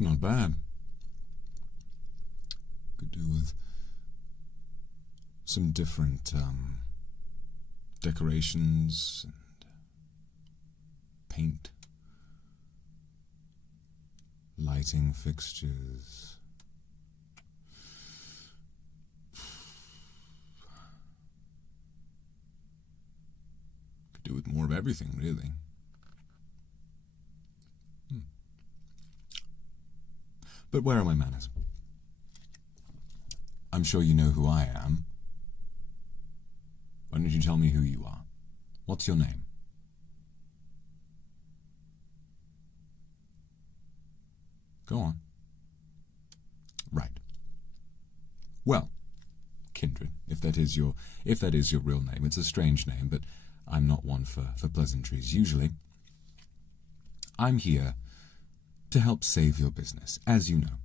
It's not bad. Could do with some different decorations and paint, lighting fixtures. Could do with more of everything, really. But where are my manners? I'm sure you know who I am. Why don't you tell me who you are? What's your name? Go on. Right. Well, Kindred, if that is your real name. It's a strange name, but I'm not one for pleasantries usually. I'm here to help save your business. As you know,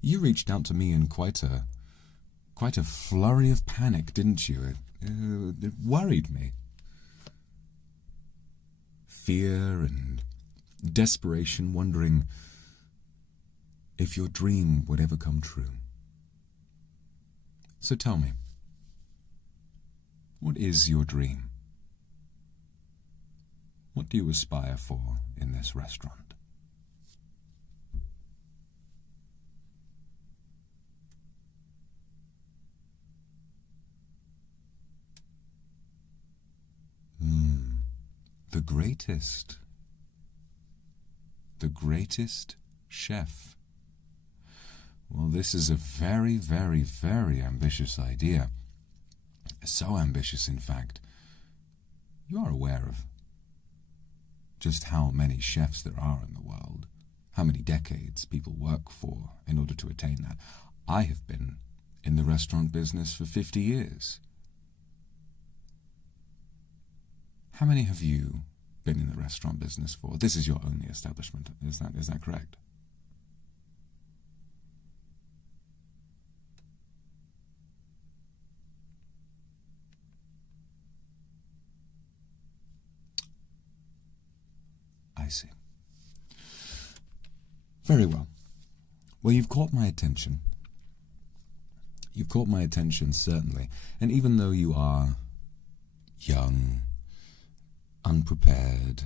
you reached out to me in quite a flurry of panic, didn't you? It worried me. Fear and desperation, wondering if your dream would ever come true. So tell me, what is your dream? What do you aspire for in this restaurant? The greatest chef. Well, this is a very, very, very ambitious idea. So ambitious, in fact, you are aware of just how many chefs there are in the world, how many decades people work for in order to attain that. I have been in the restaurant business for 50 years. How many have you been in the restaurant business for? This is your only establishment, is that correct? I see. Very well. Well, you've caught my attention. You've caught my attention, certainly. And even though you are young, unprepared,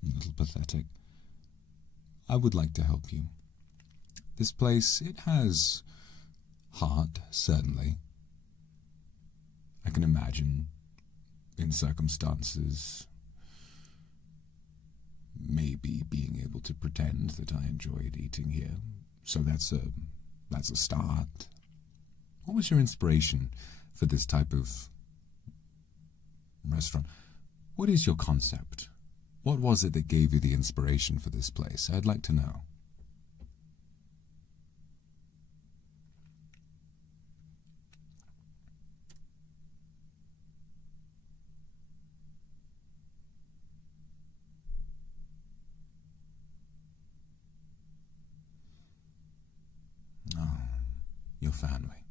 a little pathetic, I would like to help you. This place, it has heart, certainly. I can imagine, in circumstances, maybe being able to pretend that I enjoyed eating here. So that's a start. What was your inspiration for this type of restaurant? What is your concept? What was it that gave you the inspiration for this place? I'd like to know. Oh, your family.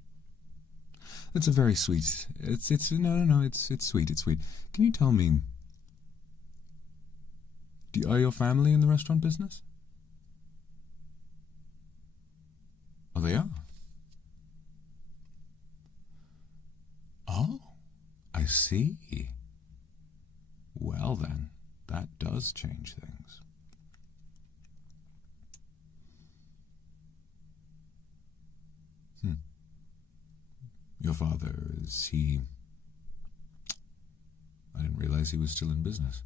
That's a very sweet. It's sweet. It's sweet. Can you tell me? Are your family in the restaurant business? Oh, they are. Oh, I see. Well then, that does change things. Your father, is he... I didn't realize he was still in business.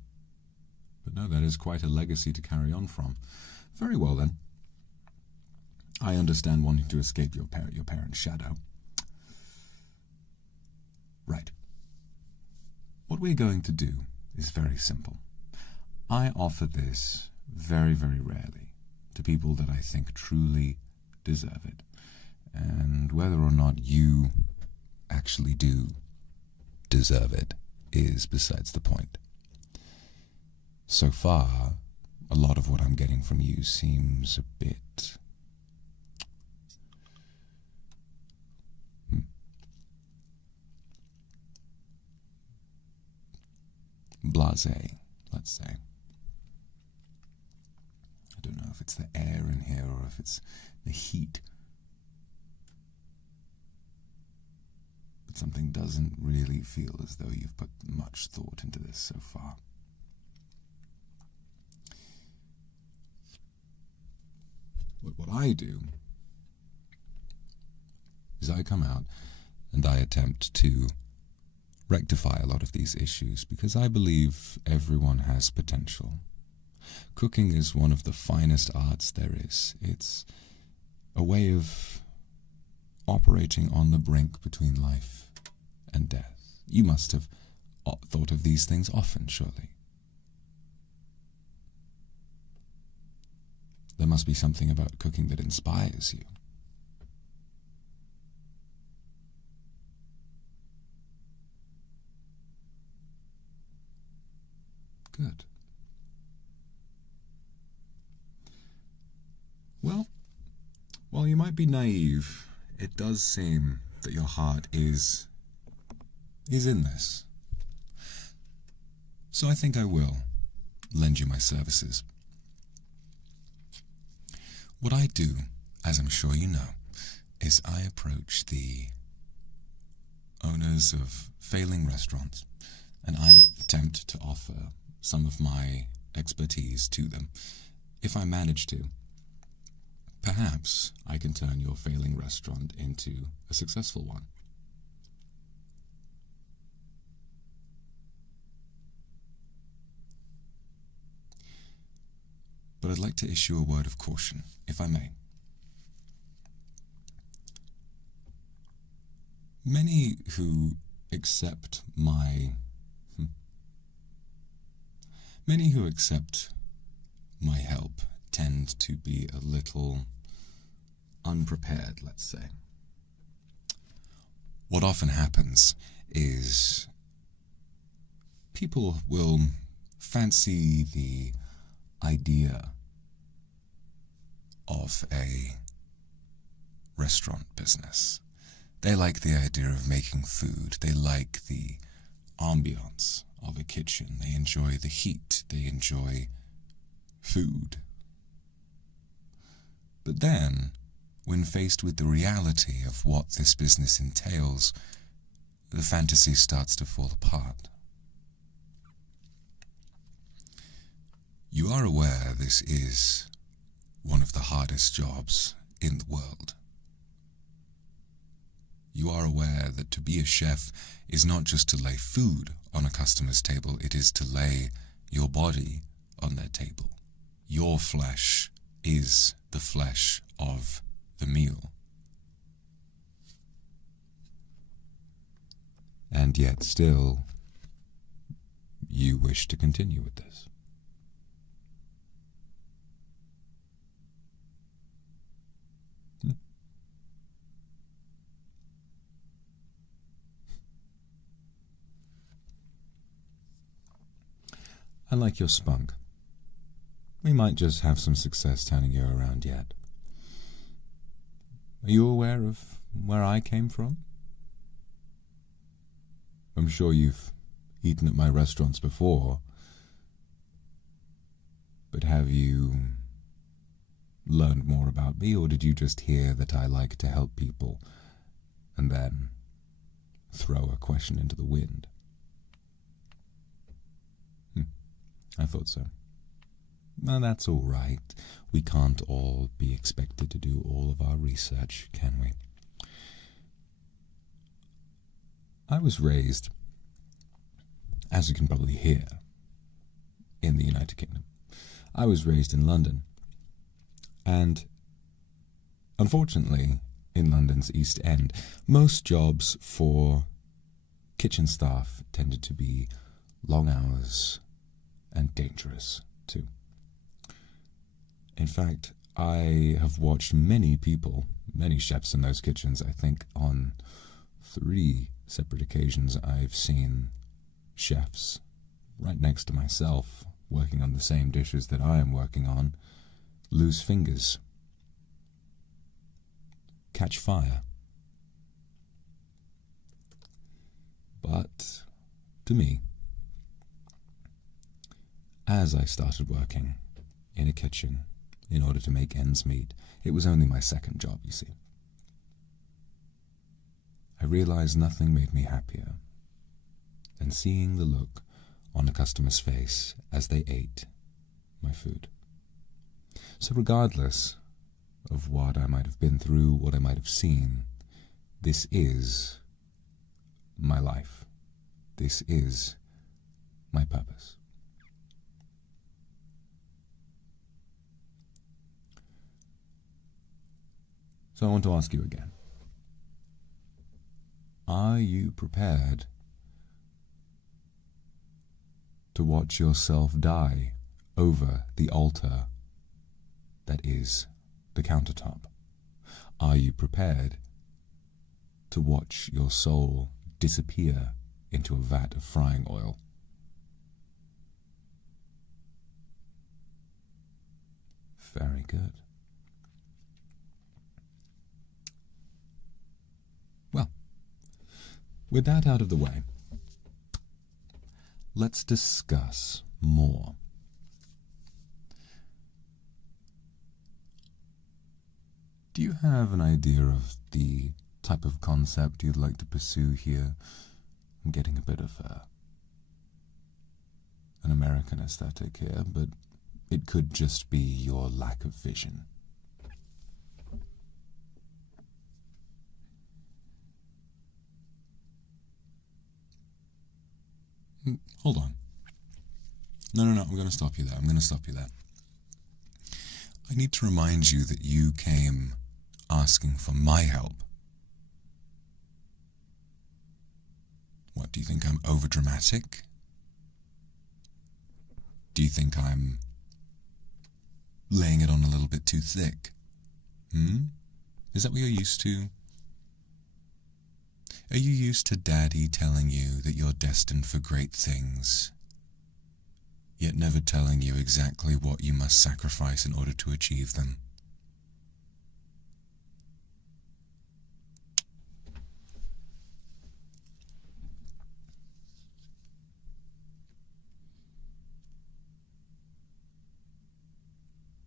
But no, that is quite a legacy to carry on from. Very well, then. I understand wanting to escape your parents' shadow. Right. What we're going to do is very simple. I offer this very, very rarely to people that I think truly deserve it. And whether or not you actually do deserve it is besides the point. So far, a lot of what I'm getting from you seems a bit... blasé, let's say. it's the air in here or if it's the heat. But something doesn't really feel as though you've put much thought into this so far. What I do is I come out and I attempt to rectify a lot of these issues because I believe everyone has potential. Cooking is one of the finest arts there is. It's a way of operating on the brink between life and death. You must have thought of these things often, surely. There must be something about cooking that inspires you. Good. Well, while you might be naive, it does seem that your heart is in this. So I think I will lend you my services. What I do, as I'm sure you know, is I approach the owners of failing restaurants and I attempt to offer some of my expertise to them. If I manage to, perhaps I can turn your failing restaurant into a successful one. But I'd like to issue a word of caution, if I may. Many who accept my help tend to be a little unprepared, let's say. What often happens is people will fancy the idea of a restaurant business. They like the idea of making food. They like the ambiance of a kitchen. They enjoy the heat. They enjoy food. But then, when faced with the reality of what this business entails, the fantasy starts to fall apart. You are aware this is one of the hardest jobs in the world. You are aware that to be a chef is not just to lay food on a customer's table, it is to lay your body on their table. Your flesh is the flesh of the meal. And yet still, you wish to continue with this. I like your spunk. We might just have some success turning you around yet. Are you aware of where I came from? I'm sure you've eaten at my restaurants before, but have you learned more about me, or did you just hear that I like to help people and then throw a question into the wind? I thought so. Well, that's all right. We can't all be expected to do all of our research, can we? I was raised, as you can probably hear, in the United Kingdom. I was raised in London. And unfortunately, in London's East End, most jobs for kitchen staff tended to be long hours and dangerous too. In fact, I have watched many people, many chefs in those kitchens. I think on 3 separate occasions I've seen chefs right next to myself working on the same dishes that I am working on lose fingers, catch fire. But to me, as I started working in a kitchen in order to make ends meet. It was only my second job, you see. I realized nothing made me happier than seeing the look on a customer's face as they ate my food. So regardless of what I might have been through, what I might have seen, this is my life. This is my purpose. So I want to ask you again. Are you prepared to watch yourself die over the altar that is the countertop? Are you prepared to watch your soul disappear into a vat of frying oil? Very good. Well, with that out of the way, let's discuss more. Do you have an idea of the type of concept you'd like to pursue here? I'm getting a bit of an American aesthetic here, but it could just be your lack of vision. Hold on. No, I'm going to stop you there. I need to remind you that you came asking for my help. What, do you think I'm overdramatic? Do you think I'm laying it on a little bit too thick? Is that what you're used to? Are you used to Daddy telling you that you're destined for great things, yet never telling you exactly what you must sacrifice in order to achieve them?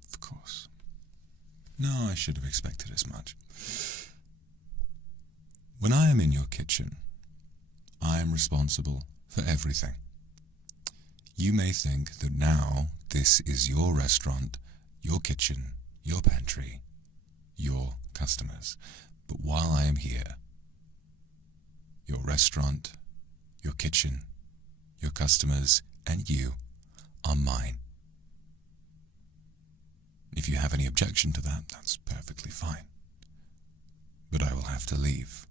Of course. No, I should have expected as much. When I am in your kitchen, I am responsible for everything. You may think that now this is your restaurant, your kitchen, your pantry, your customers. But while I am here, your restaurant, your kitchen, your customers, and you are mine. If you have any objection to that, that's perfectly fine. But I will have to leave.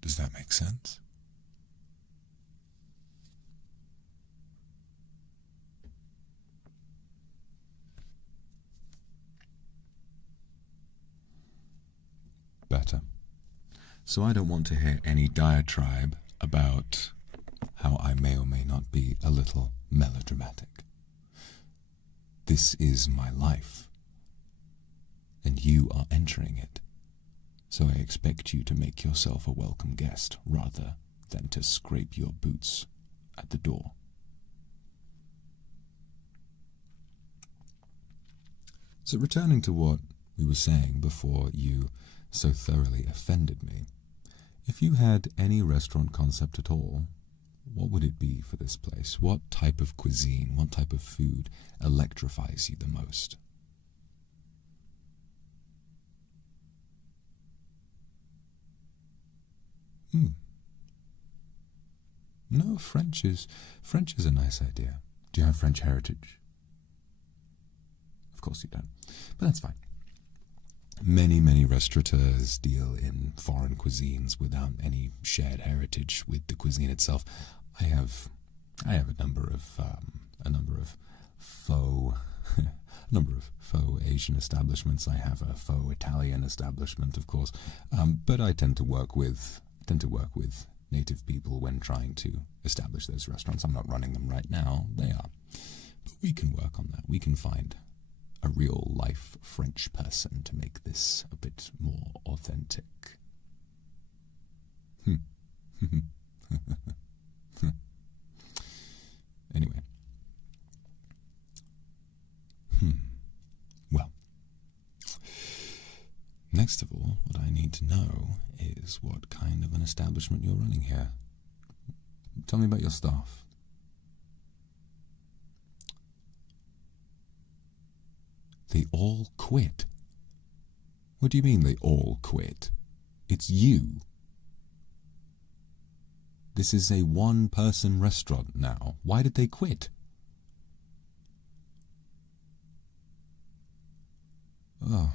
Does that make sense? Better. So I don't want to hear any diatribe about how I may or may not be a little melodramatic. This is my life, and you are entering it. So I expect you to make yourself a welcome guest rather than to scrape your boots at the door. So returning to what we were saying before you so thoroughly offended me, if you had any restaurant concept at all, what would it be for this place? What type of cuisine, what type of food electrifies you the most? No, French is a nice idea. Do you have French heritage? Of course you don't, but that's fine. Many restaurateurs deal in foreign cuisines without any shared heritage with the cuisine itself. I have a number of faux Asian establishments. I have a faux Italian establishment, of course, but I tend to work with native people when trying to establish those restaurants. I'm not running them right now, they are. But we can work on that. We can find a real-life French person to make this a bit more authentic. Anyway. First of all, what I need to know is what kind of an establishment you're running here. Tell me about your staff. They all quit. What do you mean they all quit? It's you. This is a one-person restaurant now. Why did they quit? Oh,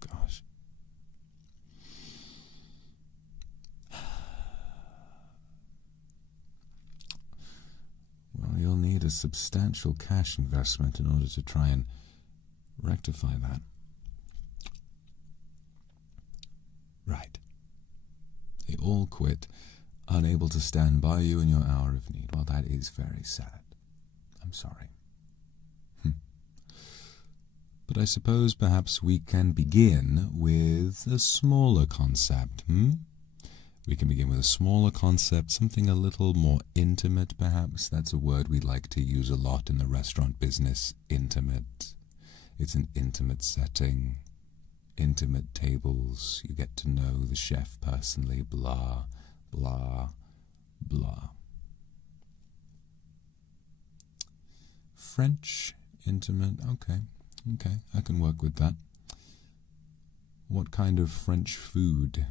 gosh. Well, you'll need a substantial cash investment in order to try and rectify that. Right. They all quit, unable to stand by you in your hour of need. Well, that is very sad. I'm sorry. But I suppose perhaps we can begin with a smaller concept, We can begin with a smaller concept, something a little more intimate, perhaps. That's a word we like to use a lot in the restaurant business, intimate. It's an intimate setting, intimate tables. You get to know the chef personally, blah, blah, blah. French, intimate, okay, I can work with that. What kind of French food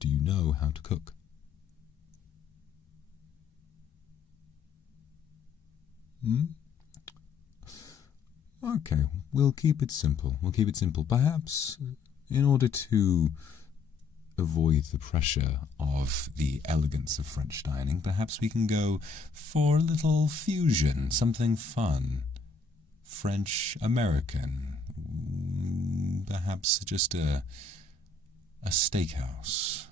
do you know how to cook? Okay, we'll keep it simple. Perhaps, in order to avoid the pressure of the elegance of French dining, perhaps we can go for a little fusion, something fun. French-American. Perhaps just a steakhouse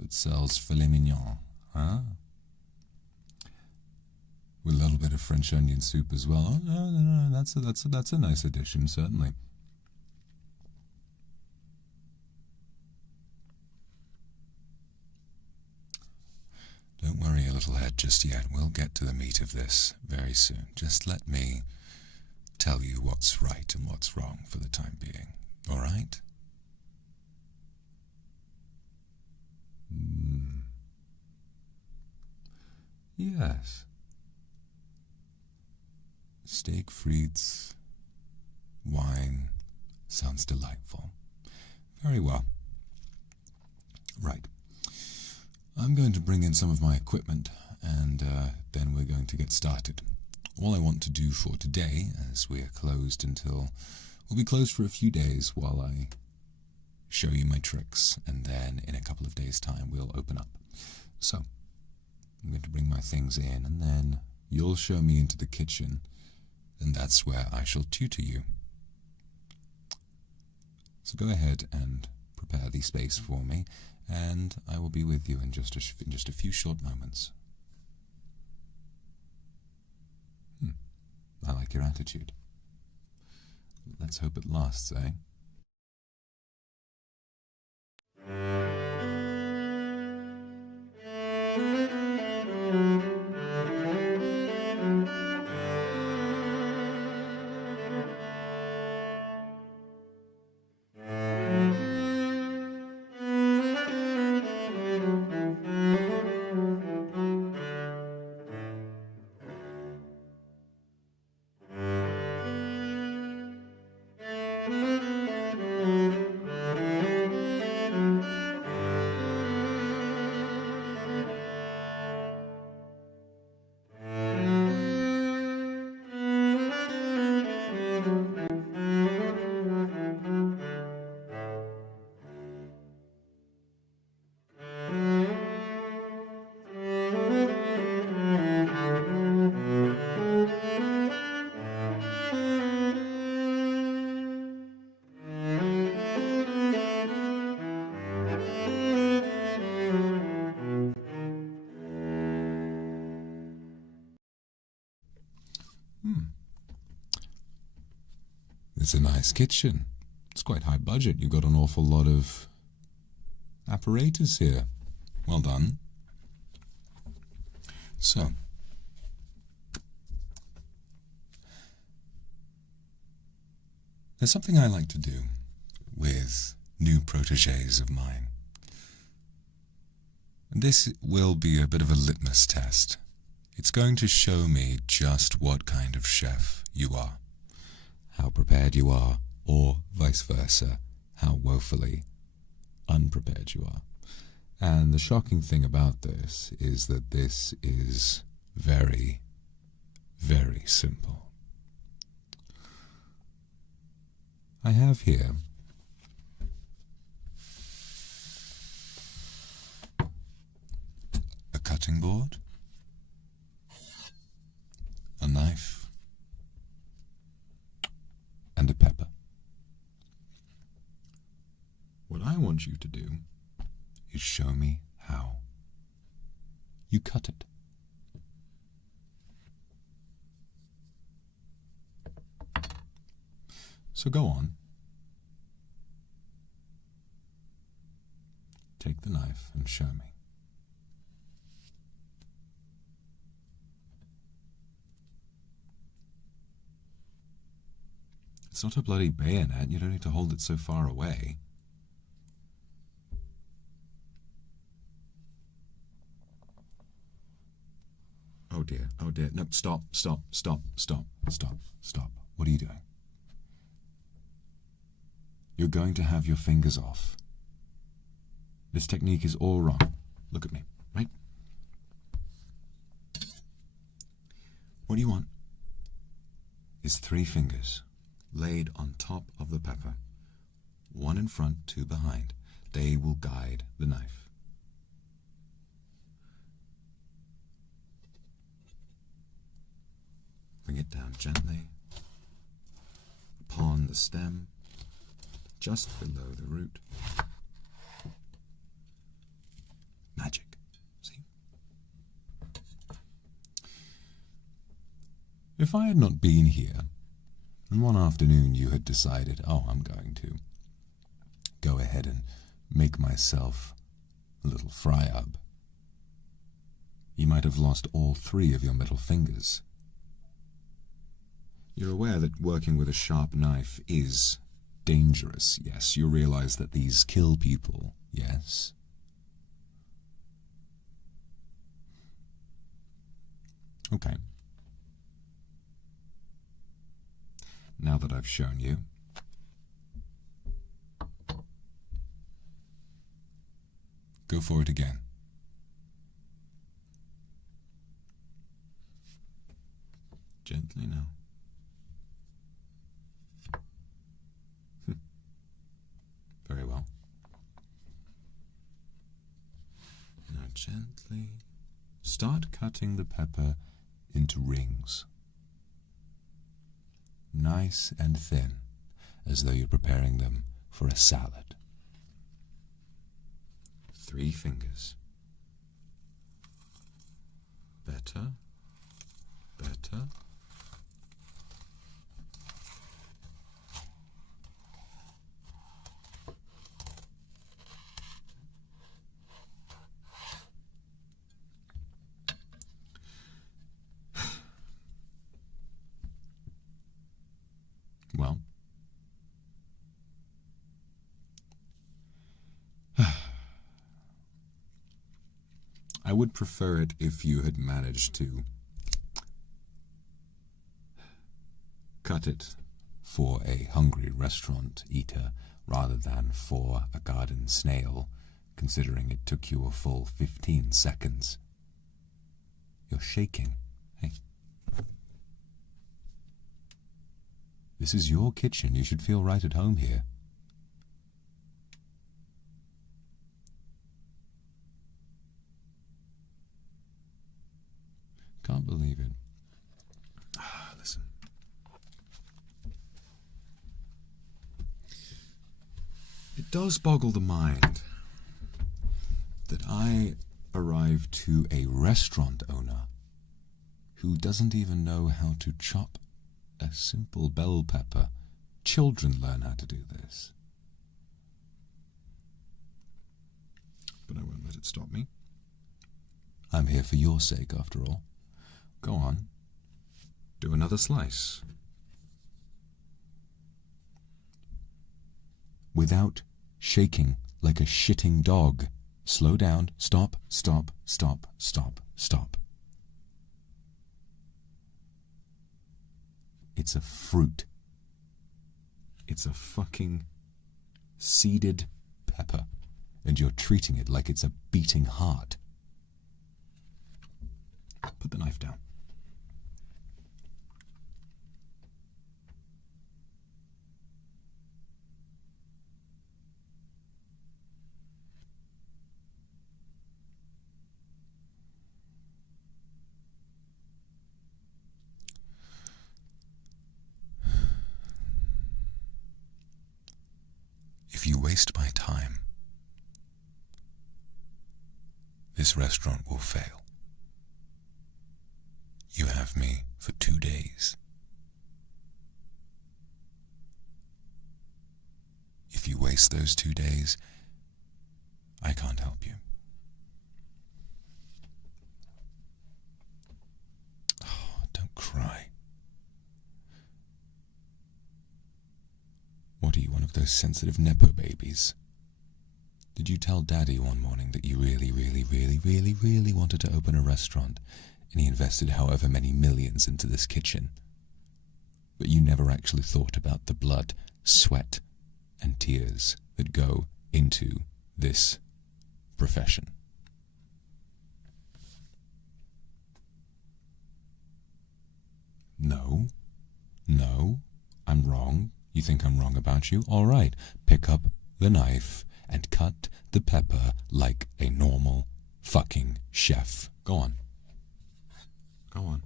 that sells filet mignon, huh? With a little bit of French onion soup as well. Oh, no, that's a nice addition, certainly. Don't worry, little head, just yet. We'll get to the meat of this very soon. Just let me tell you what's right and what's wrong for the time being. All right? Yes. Steak, frites, wine. Sounds delightful. Very well. Right. I'm going to bring in some of my equipment, and then we're going to get started. All I want to do for today, as we are closed until... We'll be closed for a few days while I show you my tricks, and then in a couple of days' time we'll open up. So, I'm going to bring my things in, and then you'll show me into the kitchen, and that's where I shall tutor you. So go ahead and prepare the space for me, and I will be with you in just a few short moments. I like your attitude. Let's hope it lasts, eh? It's a nice kitchen. It's quite high budget. You've got an awful lot of apparatus here. Well done. So, there's something I like to do with new protégés of mine. And this will be a bit of a litmus test. It's going to show me just what kind of chef you are, how prepared you are, or vice versa, how woefully unprepared you are. And the shocking thing about this is that this is very, very simple. I have here a cutting board, a knife, and a pepper. What I want you to do is show me how you cut it. So go on. Take the knife and show me. It's not a bloody bayonet. You don't need to hold it so far away. Oh dear, oh dear. No, stop. What are you doing? You're going to have your fingers off. This technique is all wrong. Look at me, right? What you want is 3 fingers laid on top of the pepper. 1 in front, 2 behind. They will guide the knife. Bring it down gently upon the stem, just below the root. Magic, see? If I had not been here, and one afternoon you had decided, oh, I'm going to go ahead and make myself a little fry-up, you might have lost all 3 of your middle fingers. You're aware that working with a sharp knife is dangerous, yes. You realize that these kill people, yes. Okay. Now that I've shown you, go for it again. Gently now. Very well. Now gently start cutting the pepper into rings. Nice and thin, as though you're preparing them for a salad. 3 fingers. Better, better. Well, I would prefer it if you had managed to cut it for a hungry restaurant eater rather than for a garden snail, considering it took you a full 15 seconds. You're shaking. Hey. This is your kitchen. You should feel right at home here. Can't believe it. Listen. It does boggle the mind that I arrive to a restaurant owner who doesn't even know how to chop a simple bell pepper. Children learn how to do this. But I won't let it stop me. I'm here for your sake, after all. Go on. Do another slice. without shaking like a shitting dog. Slow down. Stop, stop, stop, stop, stop. It's a fruit. It's a fucking seeded pepper, and you're treating it like it's a beating heart. Put the knife down. If you waste my time, this restaurant will fail. You have me for 2 days. If you waste those 2 days, I can't help you. Oh, don't cry. What are you, one of those sensitive Nepo babies? Did you tell Daddy one morning that you really wanted to open a restaurant, and he invested however many millions into this kitchen? But you never actually thought about the blood, sweat, and tears that go into this profession. No, I'm wrong. You think I'm wrong about you? All right, pick up the knife and cut the pepper like a normal fucking chef. Go on. Go on.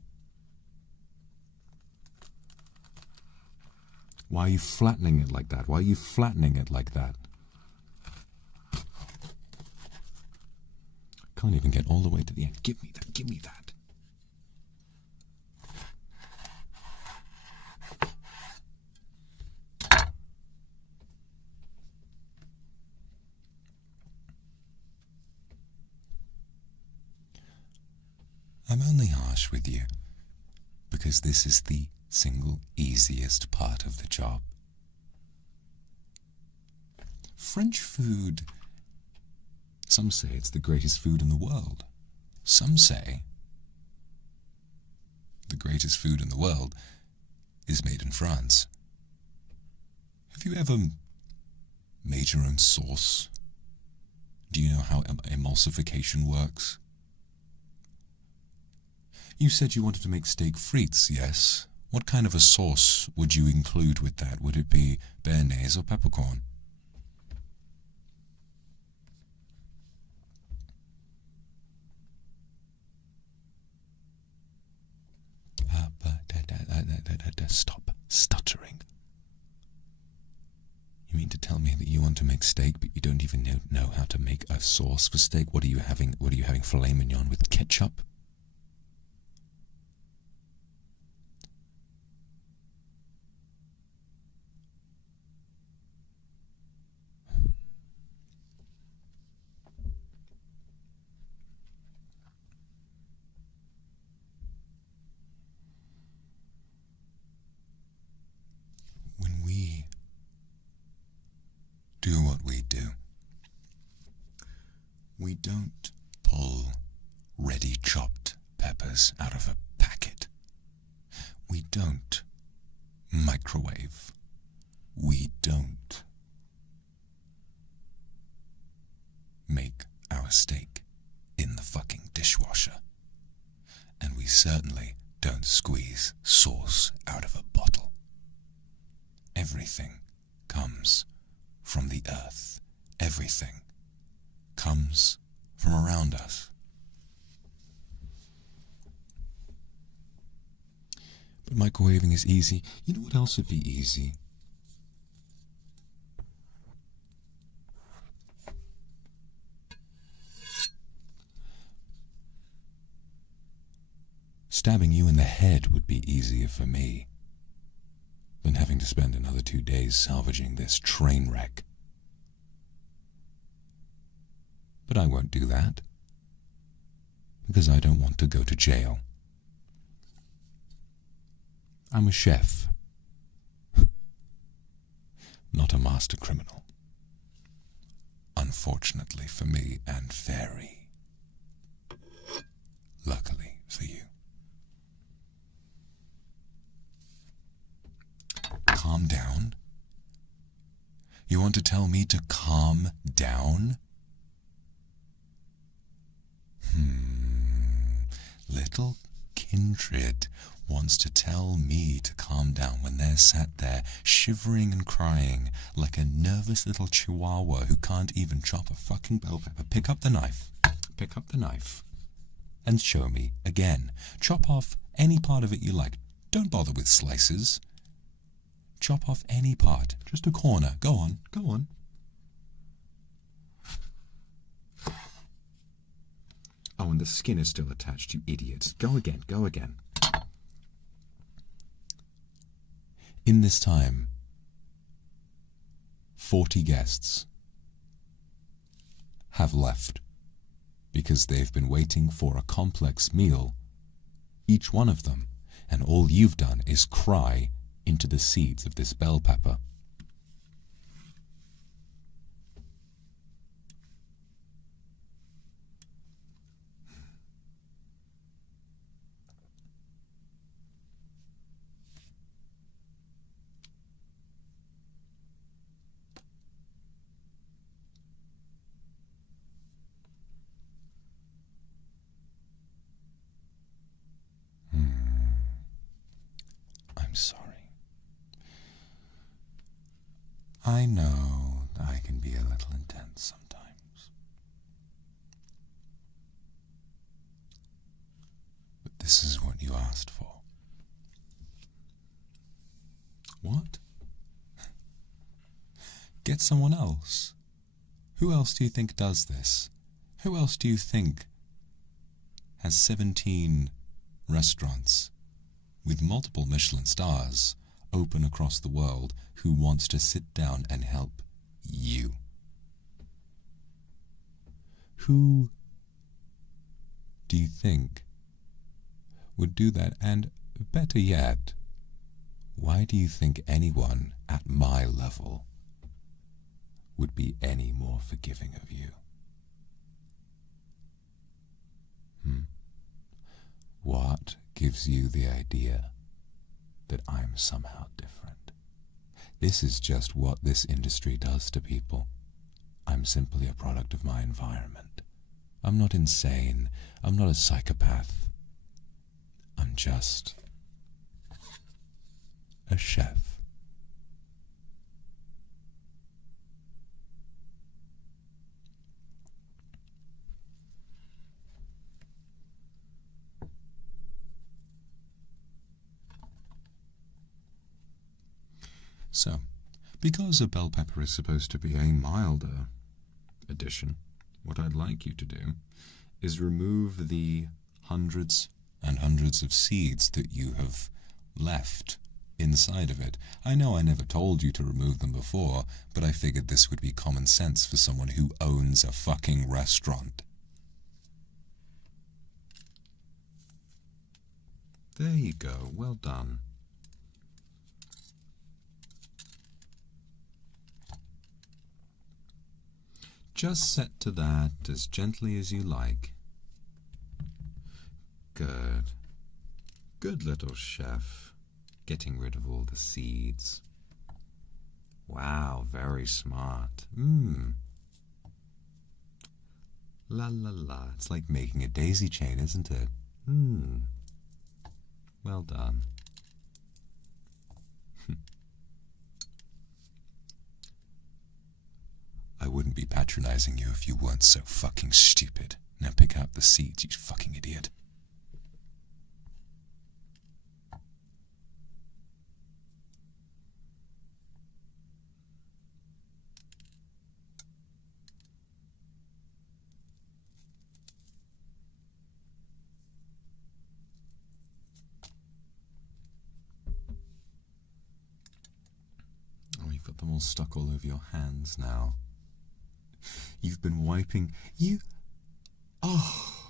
Why are you flattening it like that? Why are you flattening it like that? Can't even get all the way to the end. Give me that. Give me that. I'm only harsh with you because this is the single easiest part of the job. French food, some say it's the greatest food in the world. Some say the greatest food in the world is made in France. Have you ever made your own sauce? Do you know how emulsification works? You said you wanted to make steak frites, yes? What kind of a sauce would you include with that? Would it be béarnaise or peppercorn? Stop stuttering. You mean to tell me that you want to make steak, but you don't even know how to make a sauce for steak? What are you having? What are you having? Filet mignon with ketchup? Do what we do. We don't pull ready chopped peppers out of a packet. We don't microwave. We don't make our steak in the fucking dishwasher. And we certainly don't squeeze sauce out of a bottle. Everything comes from the earth. Everything comes from around us. But microwaving is easy. You know what else would be easy? Stabbing you in the head would be easier for me than having to spend another 2 days salvaging this train wreck. But I won't do that, because I don't want to go to jail. I'm a chef, not a master criminal. unfortunately for me, and very luckily for you. Calm down? You want to tell me to calm down? Little kindred wants to tell me to calm down when they're sat there shivering and crying like a nervous little chihuahua who can't even chop a fucking bell pepper. Pick up the knife. Pick up the knife. And show me again. Chop off any part of it you like. Don't bother with slices. Chop off any part. Just a corner. Go on. Go on. Oh, and the skin is still attached, you idiot. Go again. Go again. In this time, 40 guests have left because they've been waiting for a complex meal, each one of them, and all you've done is cry into the seeds of this bell pepper. I'm sorry. I know I can be a little intense sometimes. But this is what you asked for. What? Get someone else. Who else do you think does this? Who else do you think has 17 restaurants with multiple Michelin stars open across the world who wants to sit down and help you? Who do you think would do that? And better yet, why do you think anyone at my level would be any more forgiving of you? What gives you the idea that I'm somehow different? This is just what this industry does to people. I'm simply a product of my environment. I'm not insane. I'm not a psychopath. I'm just a chef. So, because a bell pepper is supposed to be a milder addition, what I'd like you to do is remove the hundreds and hundreds of seeds that you have left inside of it. I know I never told you to remove them before, but I figured this would be common sense for someone who owns a fucking restaurant. There you go, well done. Just set to that as gently as you like. Good. Good little chef. Getting rid of all the seeds. Wow, very smart. La la la. It's like making a daisy chain, isn't it? Well done. I wouldn't be patronizing you if you weren't so fucking stupid. Now pick out the seeds, you fucking idiot. Oh, you've got them all stuck all over your hands now. You've been wiping. Oh.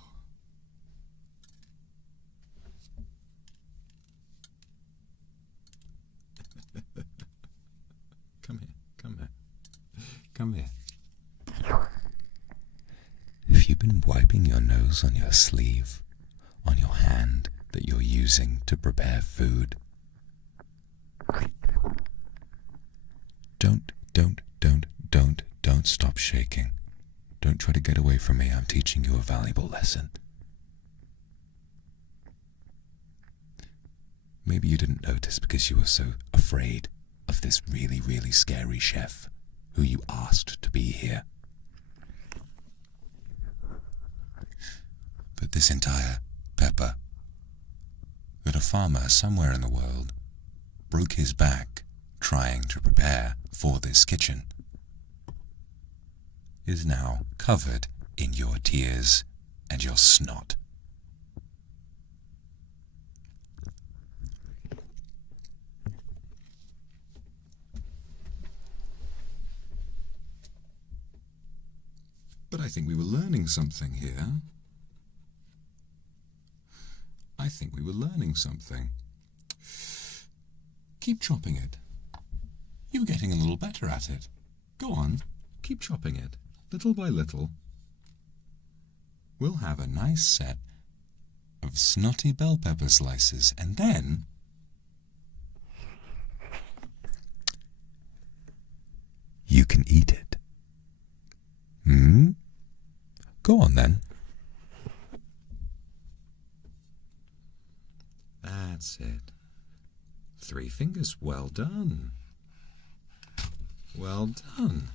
Come here. Come here. Come here. you been wiping your nose on your sleeve, on your hand that you're using to prepare food? Don't stop shaking. Don't try to get away from me. I'm teaching you a valuable lesson. Maybe you didn't notice because you were so afraid of this really, really scary chef who you asked to be here. But this entire pepper that a farmer somewhere in the world broke his back trying to prepare for this kitchen is now covered in your tears and your snot. But I think we were learning something here. I think we were learning something. Keep chopping it. You're getting a little better at it. Go on, keep chopping it, little by little. We'll have a nice set of snotty bell pepper slices, and then you can eat it. Go on then. That's it. 3 fingers. Well done. Well done.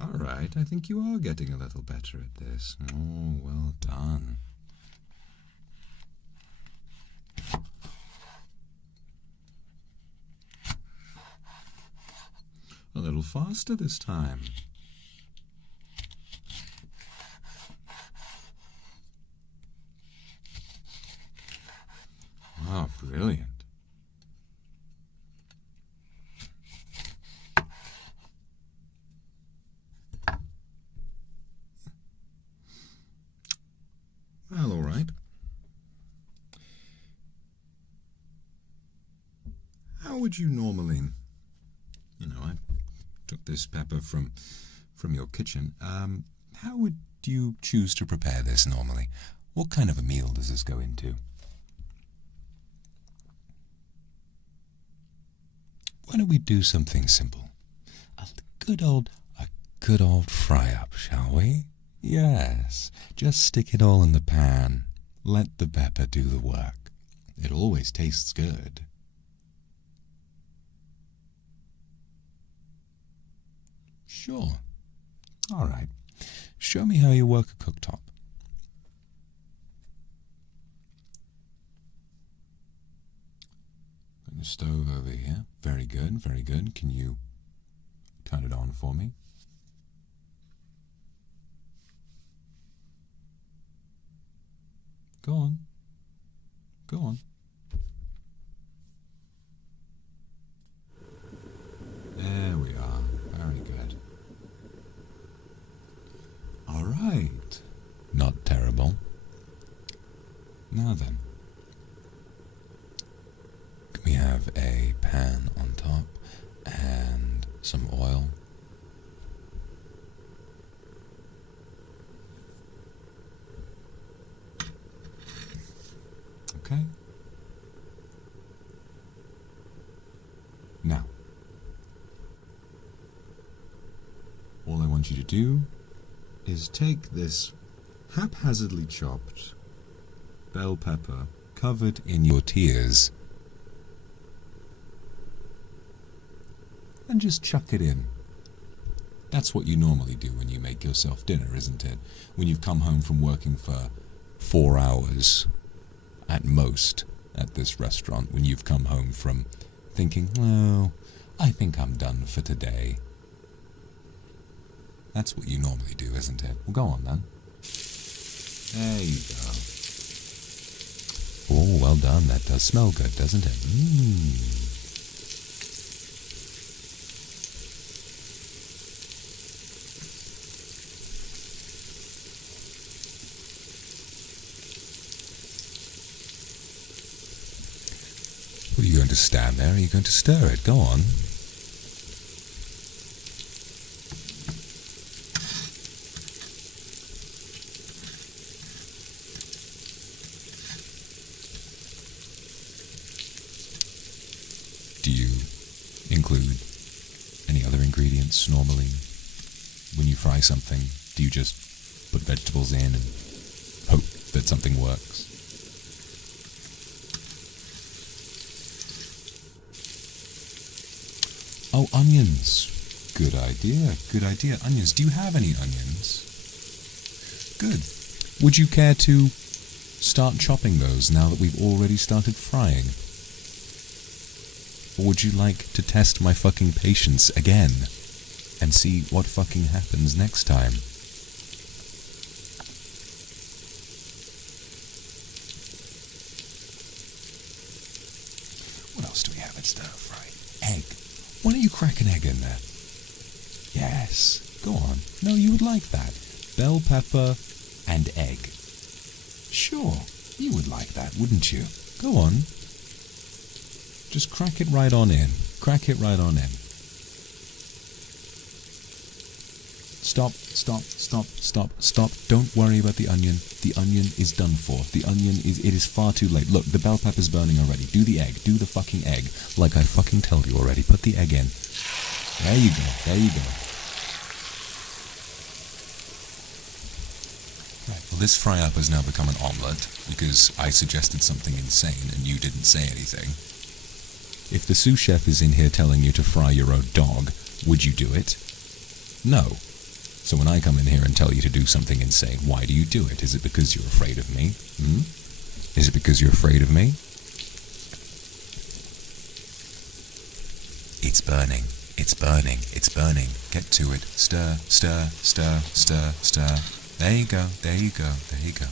All right, I think you are getting a little better at this. Oh, well done. A little faster this time. Ah, brilliant. Well, all right. How would you normally, I took this pepper from your kitchen. How would you choose to prepare this normally? What kind of a meal does this go into? Why don't we do something simple? A good old fry-up, shall we? Yes, just stick it all in the pan. Let the pepper do the work. It always tastes good. Sure. All right. Show me how you work a cooktop. Put the stove over here. Very good, very good. Can you turn it on for me? Go on. Go on. There we are. Very good. All right. Not terrible. Now then. We have a pan on top and some oil. Okay. Now, all I want you to do is take this haphazardly chopped bell pepper covered in your tears and just chuck it in. That's what you normally do when you make yourself dinner, isn't it? When you've come home from working for 4 hours at most at this restaurant, when you've come home from thinking, well, I think I'm done for today. That's what you normally do, isn't it? Well, go on then. There you go. Oh, well done. That does smell good, doesn't it? Are you going to stand there? Are you going to stir it? Go on. include any other ingredients normally? When you fry something, do you just put vegetables in and hope that something works? Oh, onions. Good idea, good idea. Onions. Do you have any onions? Good. Would you care to start chopping those now that we've already started frying? Or would you like to test my fucking patience again and see what fucking happens next time? What else do we have in stir fry? Egg. Why don't you crack an egg in there? Yes. Go on. No, you would like that. Bell pepper and egg. Sure, you would like that, wouldn't you? Go on. Just crack it right on in. Crack it right on in. Stop, stop, stop, stop, stop. Don't worry about the onion. The onion is done for. It is far too late. Look, the bell pepper's burning already. Do the egg. Do the fucking egg. Like I fucking told you already. Put the egg in. There you go. There you go. Right, well, this fry-up has now become an omelette because I suggested something insane and you didn't say anything. If the sous chef is in here telling you to fry your own dog, would you do it? No. So when I come in here and tell you to do something insane, why do you do it? Is it because you're afraid of me? Is it because you're afraid of me? It's burning. It's burning. It's burning. Get to it. Stir, stir, stir, stir, stir. There you go. There you go. There you go.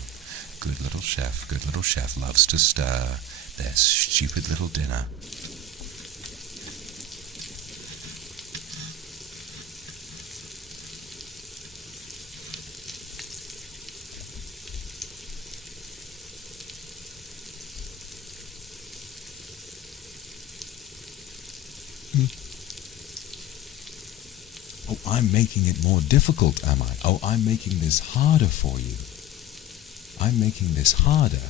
Good little chef loves to stir their stupid little dinner. Oh, I'm making it more difficult, am I? Oh, I'm making this harder for you. I'm making this harder.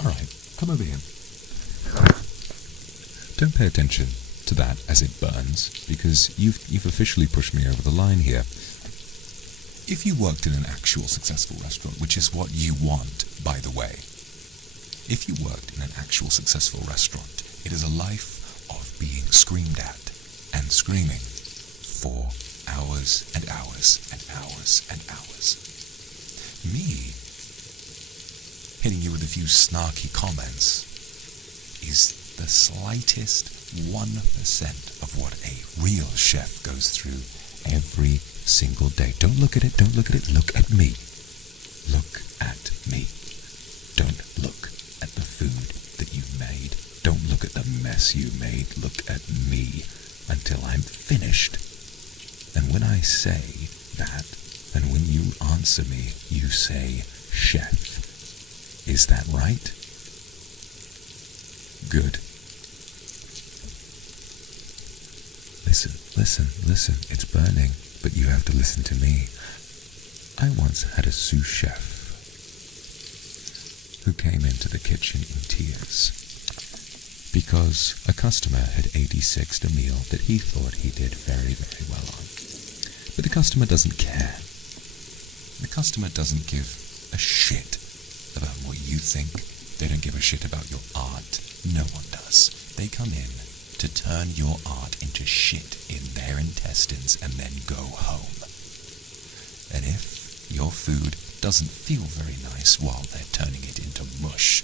All right, come over here. Don't pay attention to that as it burns, because you've officially pushed me over the line here. If you worked in an actual successful restaurant, which is what you want, by the way, if you worked in an actual successful restaurant, it is a life of being screamed at and screaming for hours and hours and hours and hours. Me hitting you with a few snarky comments is the slightest 1% of what a real chef goes through every single day. Don't look at it, don't look at it, look at me. Look at me. Don't look at the food that you made. Don't look at the mess you made. Look at me until I'm finished. And when I say that, and when you answer me, you say, chef. Is that right? Good. Listen, listen, listen. It's burning, but you have to listen to me. I once had a sous chef who came into the kitchen in tears because a customer had 86'd a meal that he thought he did very, very well on. But the customer doesn't care. The customer doesn't give a shit about what you think. They don't give a shit about your art. No one does. They come in to turn your art into shit in their intestines and then go home. And if your food doesn't feel very nice while they're turning it into mush,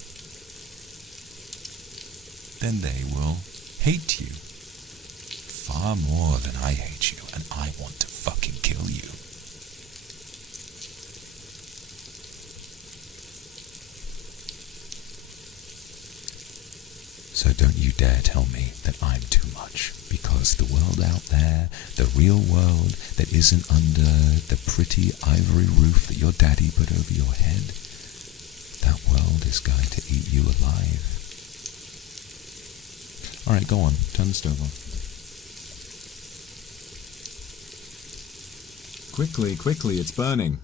then they will hate you far more than I hate you, and I want to fucking kill you. So don't you dare tell me that I'm too much, because the world out there, the real world that isn't under the pretty ivory roof that your daddy put over your head, that world is going to eat you alive. Alright, go on, turn the stove on. Quickly, quickly, it's burning.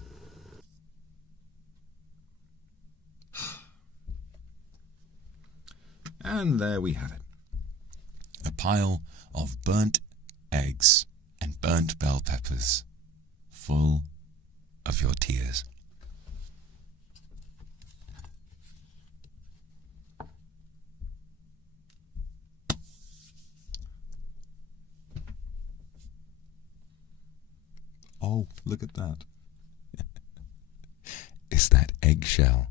And And there we have it. A pile of burnt eggs and burnt bell peppers, full of your tears. Oh, look at that. Is that eggshell?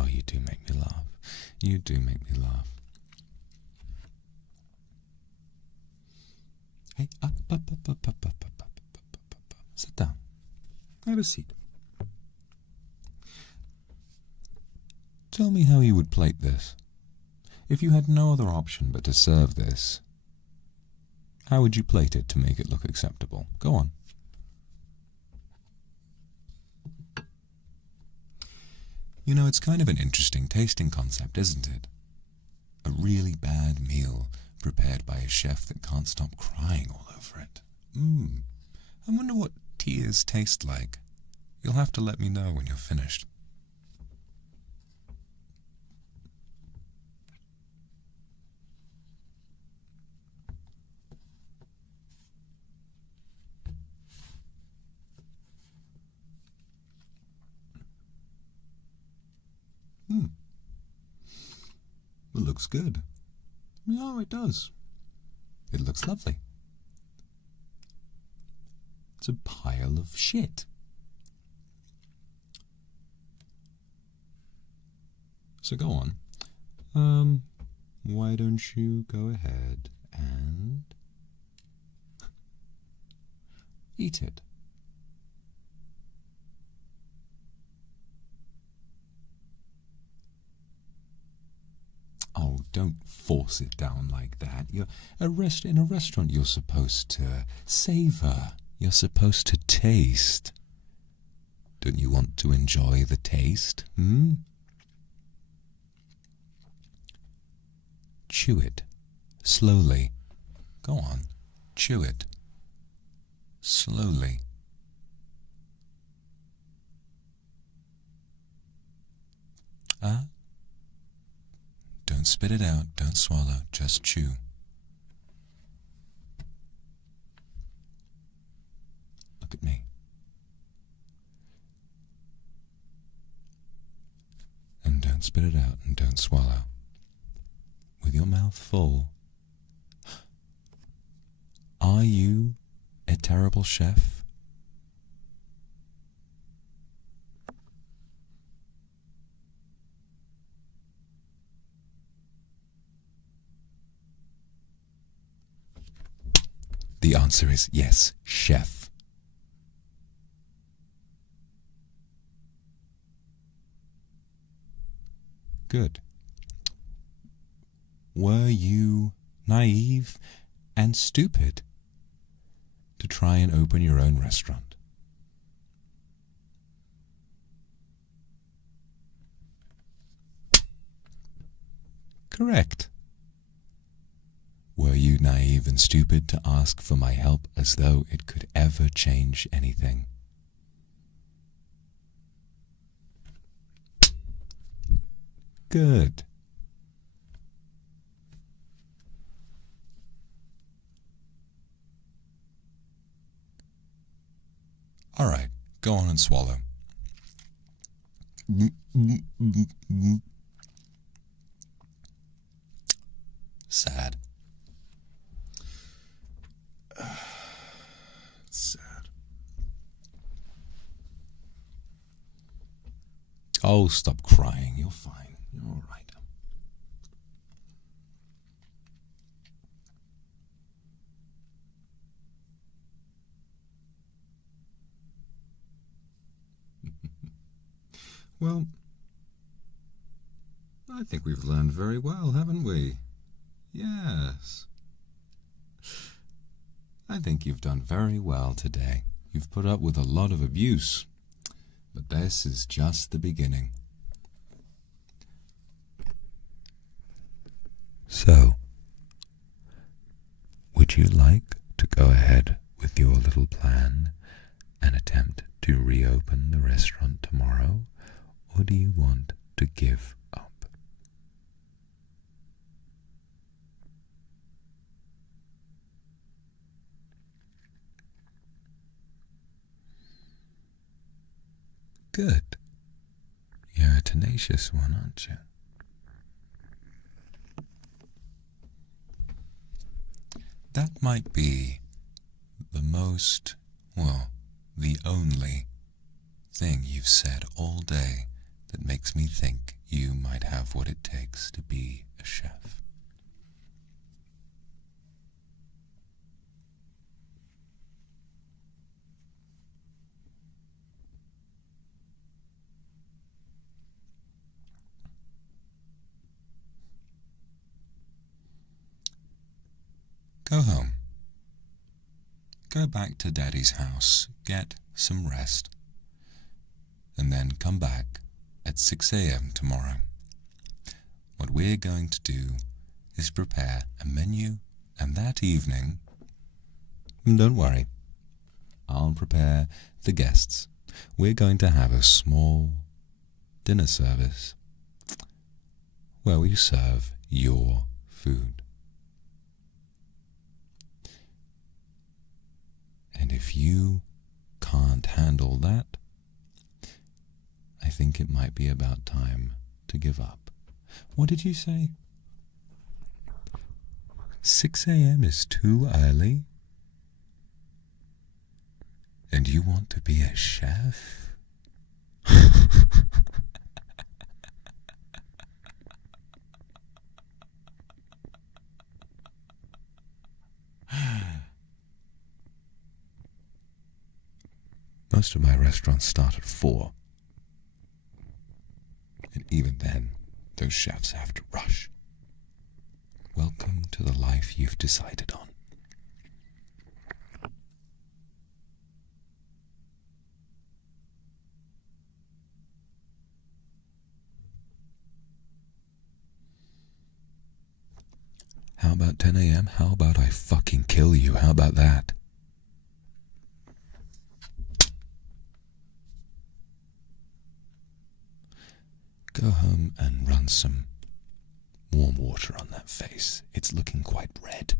Oh, you do make me laugh. You do make me laugh. Hey, up. Sit down. Have a seat. Tell me how you would plate this. If you had no other option but to serve this, how would you plate it to make it look acceptable? Go on. You know, it's kind of an interesting tasting concept, isn't it? A really bad meal prepared by a chef that can't stop crying all over it. I wonder what tears taste like. You'll have to let me know when you're finished. It looks good. No, it does. It looks lovely. It's a pile of shit. So go on. Why don't you go ahead and eat it? Oh, don't force it down like that. In a restaurant, you're supposed to savor. You're supposed to taste. Don't you want to enjoy the taste? Chew it. Slowly. Go on. Chew it. Slowly. Don't spit it out, don't swallow, just chew. Look at me. And don't spit it out and don't swallow. With your mouth full. Are you a terrible chef? The answer is yes, chef. Good. Were you naive and stupid to try and open your own restaurant? Correct. Were you naive and stupid to ask for my help as though it could ever change anything? Good. All right, go on and swallow. Sad. It's sad. Oh, stop crying. You're fine. You're all right. Well, I think we've learned very well, haven't we? Yes. I think you've done very well today. You've put up with a lot of abuse, but this is just the beginning. So, would you like to go ahead with your little plan and attempt to reopen the restaurant tomorrow, or do you want to give up. Good. You're a tenacious one, aren't you? That might be the most, well, the only thing you've said all day that makes me think you might have what it takes to be a chef. Go home. Go back to Daddy's house, get some rest, and then come back at 6 a.m. tomorrow. What we're going to do is prepare a menu, and that evening, don't worry, I'll prepare the guests. We're going to have a small dinner service where we serve your food. And if you can't handle that, I think it might be about time to give up. What did you say? 6 a.m. is too early? And you want to be a chef? Most of my restaurants start at 4. And even then, those chefs have to rush. Welcome to the life you've decided on. How about 10 a.m.? How about I fucking kill you? How about that? Go home and run some warm water on that face. It's looking quite red.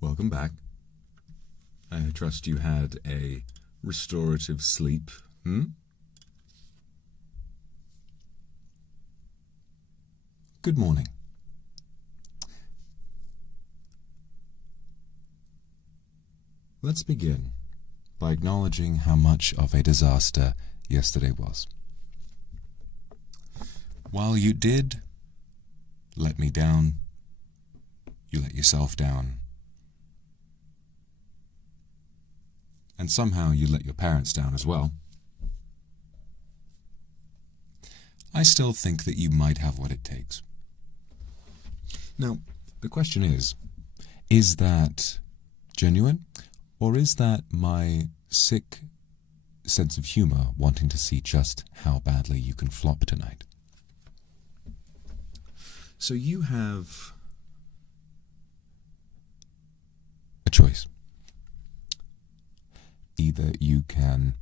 Welcome back. I trust you had a restorative sleep, Good morning. Let's begin by acknowledging how much of a disaster yesterday was. While you did let me down, you let yourself down, and somehow you let your parents down as well, I still think that you might have what it takes. Now, the question is that genuine, or is that my sick sense of humor wanting to see just how badly you can flop tonight? So you have a choice. Either you can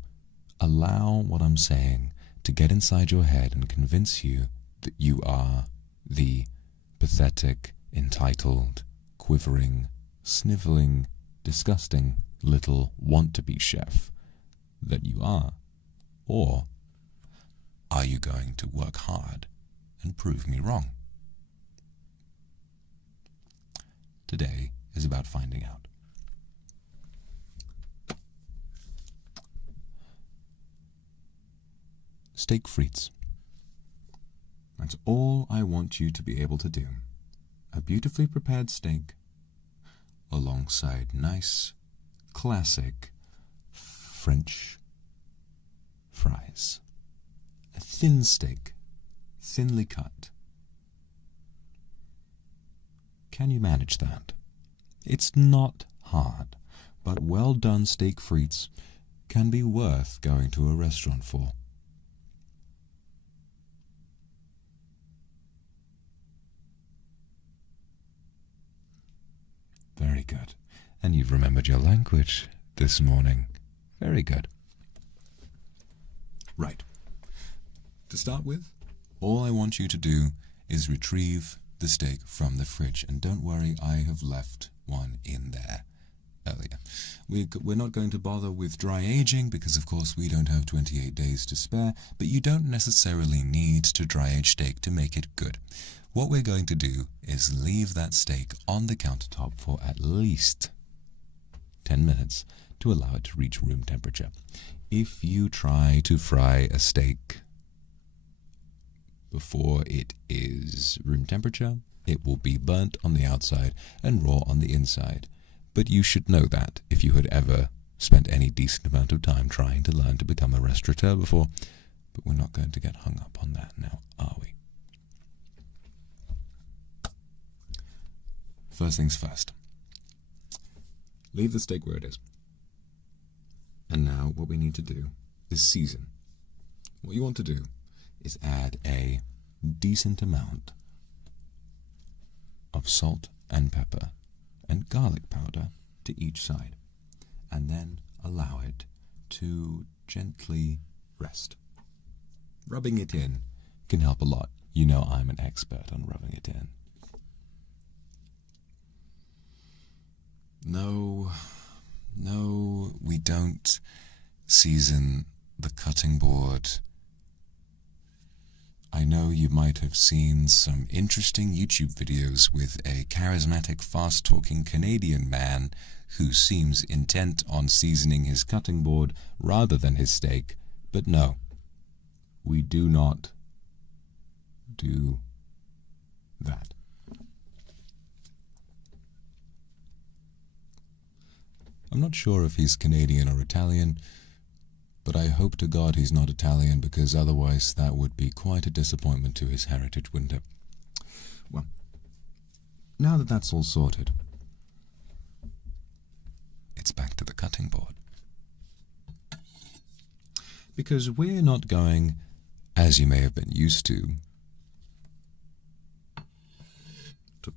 allow what I'm saying to get inside your head and convince you that you are the pathetic, entitled, quivering, sniveling, disgusting little want-to-be chef that you are, or are you going to work hard and prove me wrong? Today is about finding out. Steak frites. That's all I want you to be able to do. A beautifully prepared steak alongside nice, classic French fries. A thin steak, thinly cut. Can you manage that? It's not hard, but well-done steak frites can be worth going to a restaurant for. Very good. And you've remembered your language this morning. Very good. Right. To start with, all I want you to do is retrieve the steak from the fridge. And don't worry, I have left one in there earlier. We're not going to bother with dry aging because, of course, we don't have 28 days to spare, but you don't necessarily need to dry age steak to make it good. What we're going to do is leave that steak on the countertop for at least 10 minutes to allow it to reach room temperature. If you try to fry a steak before it is room temperature, it will be burnt on the outside and raw on the inside. But you should know that if you had ever spent any decent amount of time trying to learn to become a restaurateur before. But we're not going to get hung up on that now, are we? First things first. Leave the steak where it is. And now what we need to do is season. What you want to do is add a decent amount of salt and pepper and garlic powder to each side, and then allow it to gently rest. Rubbing it in can help a lot. You know I'm an expert on rubbing it in. No, we don't season the cutting board. I know you might have seen some interesting YouTube videos with a charismatic, fast-talking Canadian man who seems intent on seasoning his cutting board rather than his steak, but no, we do not do that. I'm not sure if he's Canadian or Italian, but I hope to God he's not Italian, because otherwise that would be quite a disappointment to his heritage, wouldn't it? Well, now that that's all sorted, it's back to the cutting board. Because we're not going, as you may have been used to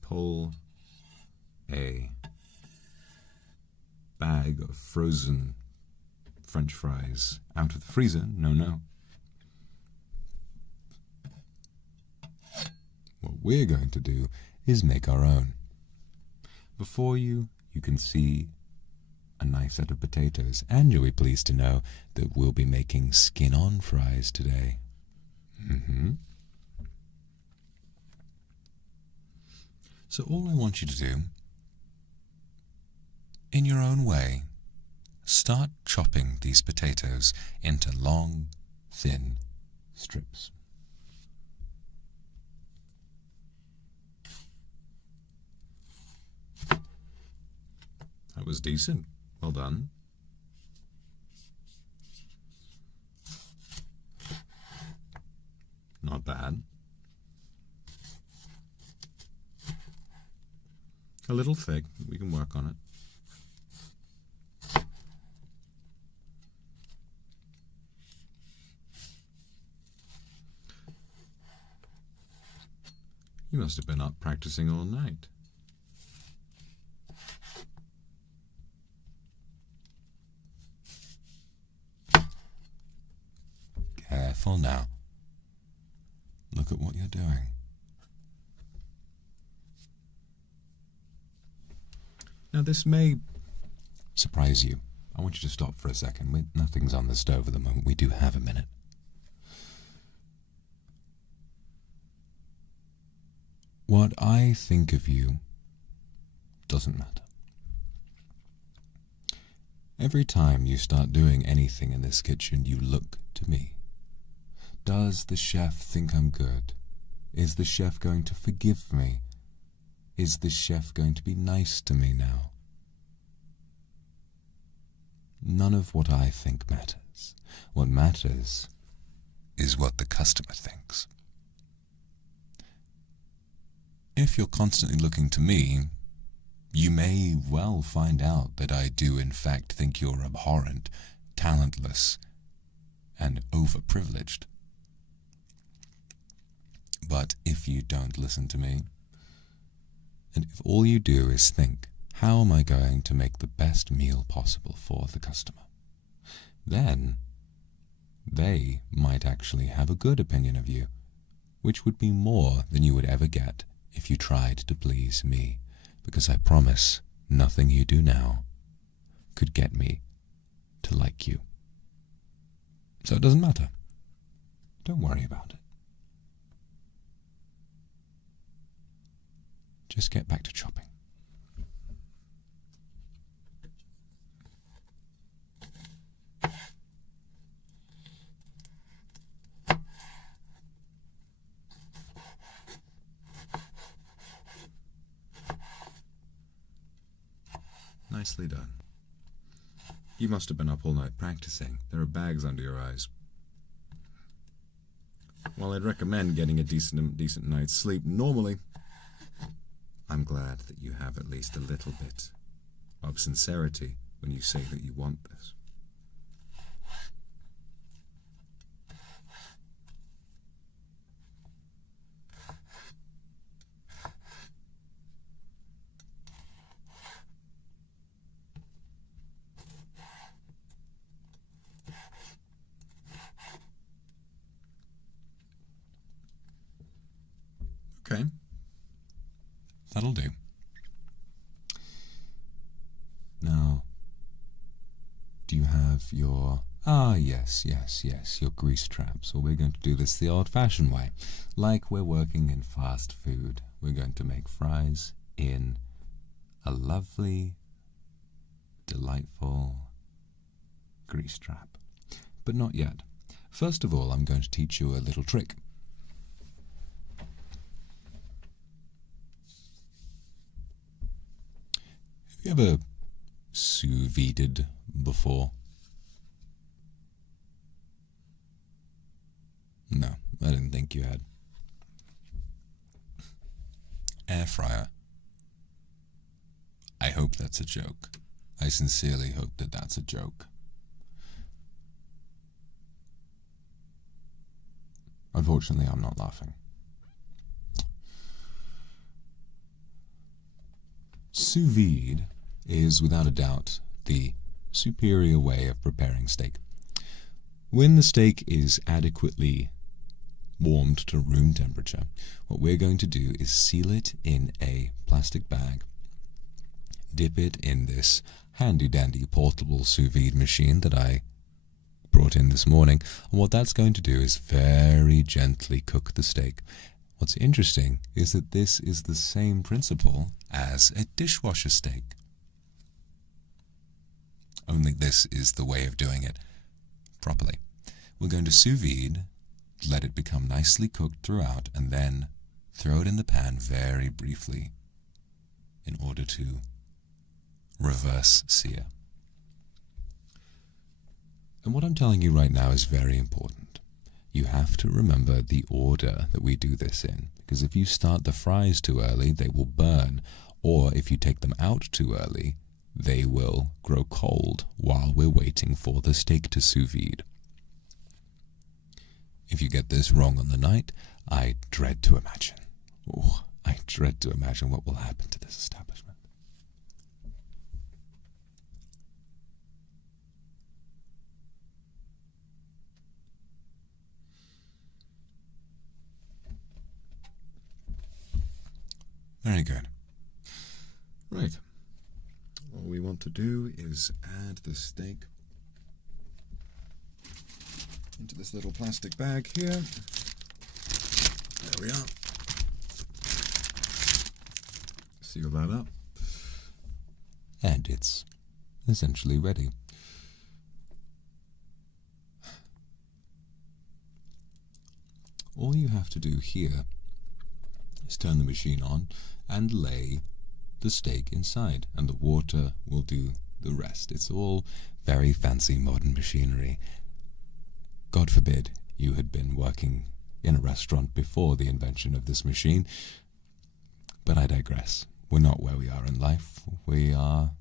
pull a bag of frozen French fries out of the freezer. No. What we're going to do is make our own. Before you can see a nice set of potatoes, and you'll be pleased to know that we'll be making skin-on fries today. So all I want you to do, in your own way, start chopping these potatoes into long, thin strips. That was decent. Well done. Not bad. A little thick. We can work on it. You must have been up practicing all night. Careful now. Look at what you're doing. Now this may surprise you. I want you to stop for a second. Nothing's on the stove at the moment. We do have a minute. What I think of you doesn't matter. Every time you start doing anything in this kitchen, you look to me. Does the chef think I'm good? Is the chef going to forgive me? Is the chef going to be nice to me now? None of what I think matters. What matters is what the customer thinks. If you're constantly looking to me, you may well find out that I do in fact think you're abhorrent, talentless, and overprivileged. But if you don't listen to me, and if all you do is think, how am I going to make the best meal possible for the customer, then they might actually have a good opinion of you, which would be more than you would ever get if you tried to please me, because I promise nothing you do now could get me to like you. So it doesn't matter. Don't worry about it. Just get back to chopping. Nicely done. You must have been up all night practicing. There are bags under your eyes. While I'd recommend getting a decent night's sleep normally, I'm glad that you have at least a little bit of sincerity when you say that you want this. Okay, that'll do. Now, do you have your... yes, your grease traps. Well, we're going to do this the old-fashioned way. Like we're working in fast food. We're going to make fries in a lovely, delightful grease trap. But not yet. First of all, I'm going to teach you a little trick. Have you ever sous-vided before? No, I didn't think you had. Air fryer. I hope that's a joke. I sincerely hope that that's a joke. Unfortunately, I'm not laughing. Sous vide is without a doubt the superior way of preparing steak. When the steak is adequately warmed to room temperature, what we're going to do is seal it in a plastic bag, dip it in this handy-dandy portable sous vide machine that I brought in this morning, and what that's going to do is very gently cook the steak. What's interesting is that this is the same principle as a dishwasher steak. Only this is the way of doing it properly. We're going to sous vide, let it become nicely cooked throughout, and then throw it in the pan very briefly in order to reverse sear. And what I'm telling you right now is very important. You have to remember the order that we do this in, because if you start the fries too early, they will burn, Or if you take them out too early, they will grow cold while we're waiting for the steak to sous vide. If you get this wrong on the night, I dread to imagine. Oh, I dread to imagine what will happen to this establishment. Very good. Right. All we want to do is add the steak into this little plastic bag here. There we are. Seal that up. And it's essentially ready. All you have to do here is turn the machine on and lay the steak inside, and the water will do the rest. It's all very fancy modern machinery. God forbid you had been working in a restaurant before the invention of this machine, but I digress. We're not where we are in life. We are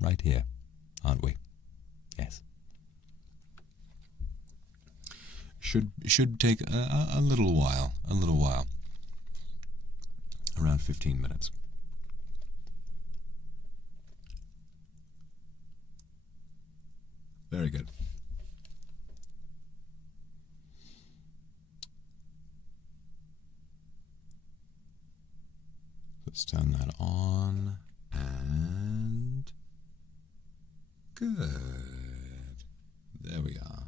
right here, aren't we? Yes. Should take a little while, around 15 minutes. Very good. Let's turn that on, and good. There we are.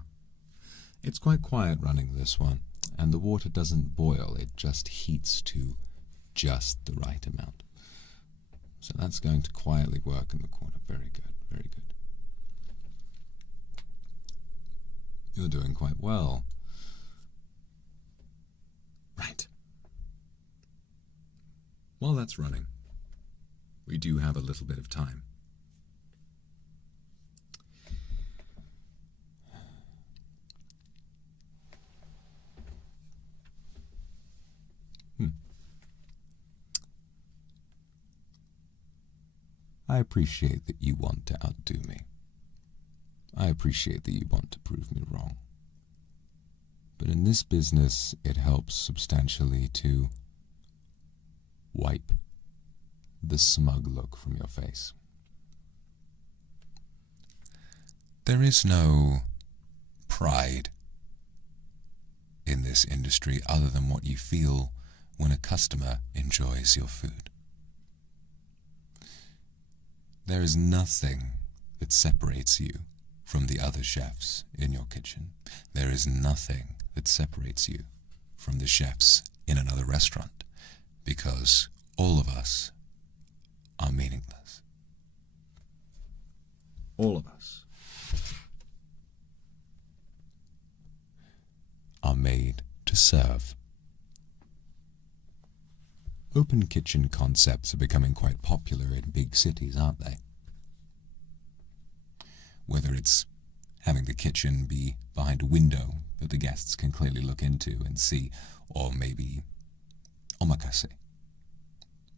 It's quite quiet running this one, and the water doesn't boil, it just heats to just the right amount. So that's going to quietly work in the corner. Very good, very good. You're doing quite well. Right. While that's running, we do have a little bit of time. I appreciate that you want to outdo me. I appreciate that you want to prove me wrong. But in this business, it helps substantially to wipe the smug look from your face. There is no pride in this industry other than what you feel when a customer enjoys your food. There is nothing that separates you from the other chefs in your kitchen. There is nothing that separates you from the chefs in another restaurant, because all of us are meaningless. All of us are made to serve. Open kitchen concepts are becoming quite popular in big cities, aren't they? Whether it's having the kitchen be behind a window that the guests can clearly look into and see, or maybe omakase,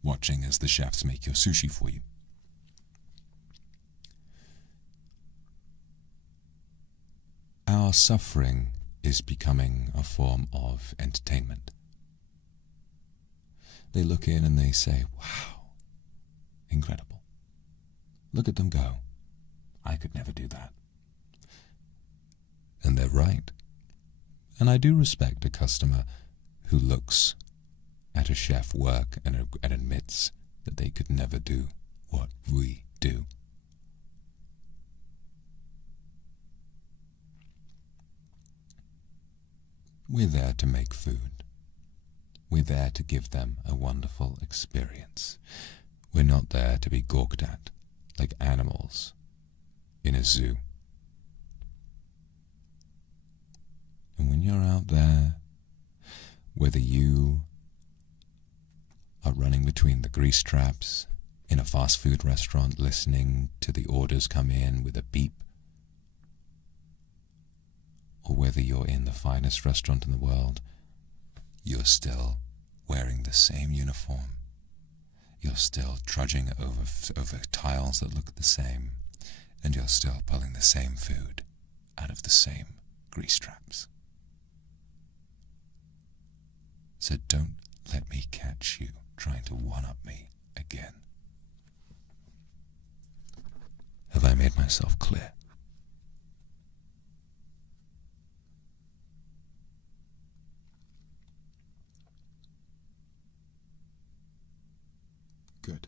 watching as the chefs make your sushi for you. Our suffering is becoming a form of entertainment. They look in and they say, wow, incredible. Look at them go. I could never do that. And they're right. And I do respect a customer who looks at a chef work and admits that they could never do what we do. We're there to make food. We're there to give them a wonderful experience. We're not there to be gawked at like animals in a zoo. And when you're out there, whether you are running between the grease traps in a fast food restaurant listening to the orders come in with a beep, or whether you're in the finest restaurant in the world, you're still wearing the same uniform. You're still trudging over tiles that look the same, and you're still pulling the same food out of the same grease traps. So don't let me catch you trying to one-up me again. Have I made myself clear? Good.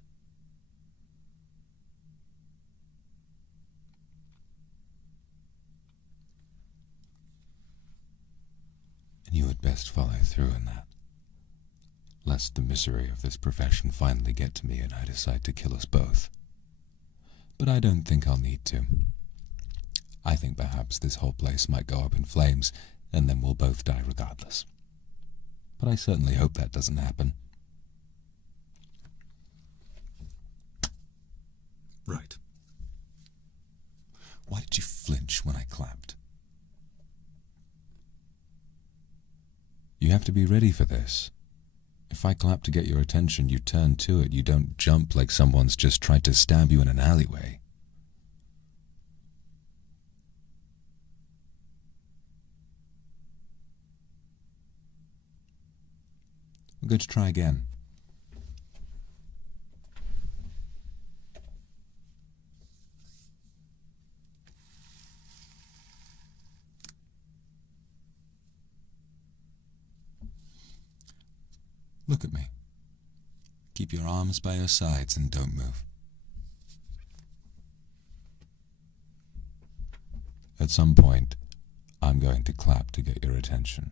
And you had best follow through in that, lest the misery of this profession finally get to me and I decide to kill us both. But I don't think I'll need to. I think perhaps this whole place might go up in flames, and then we'll both die regardless. But I certainly hope that doesn't happen. Right. Why did you flinch when I clapped? You have to be ready for this. If I clap to get your attention, you turn to it. You don't jump like someone's just tried to stab you in an alleyway. We're going to try again. Look at me. Keep your arms by your sides and don't move. At some point, I'm going to clap to get your attention.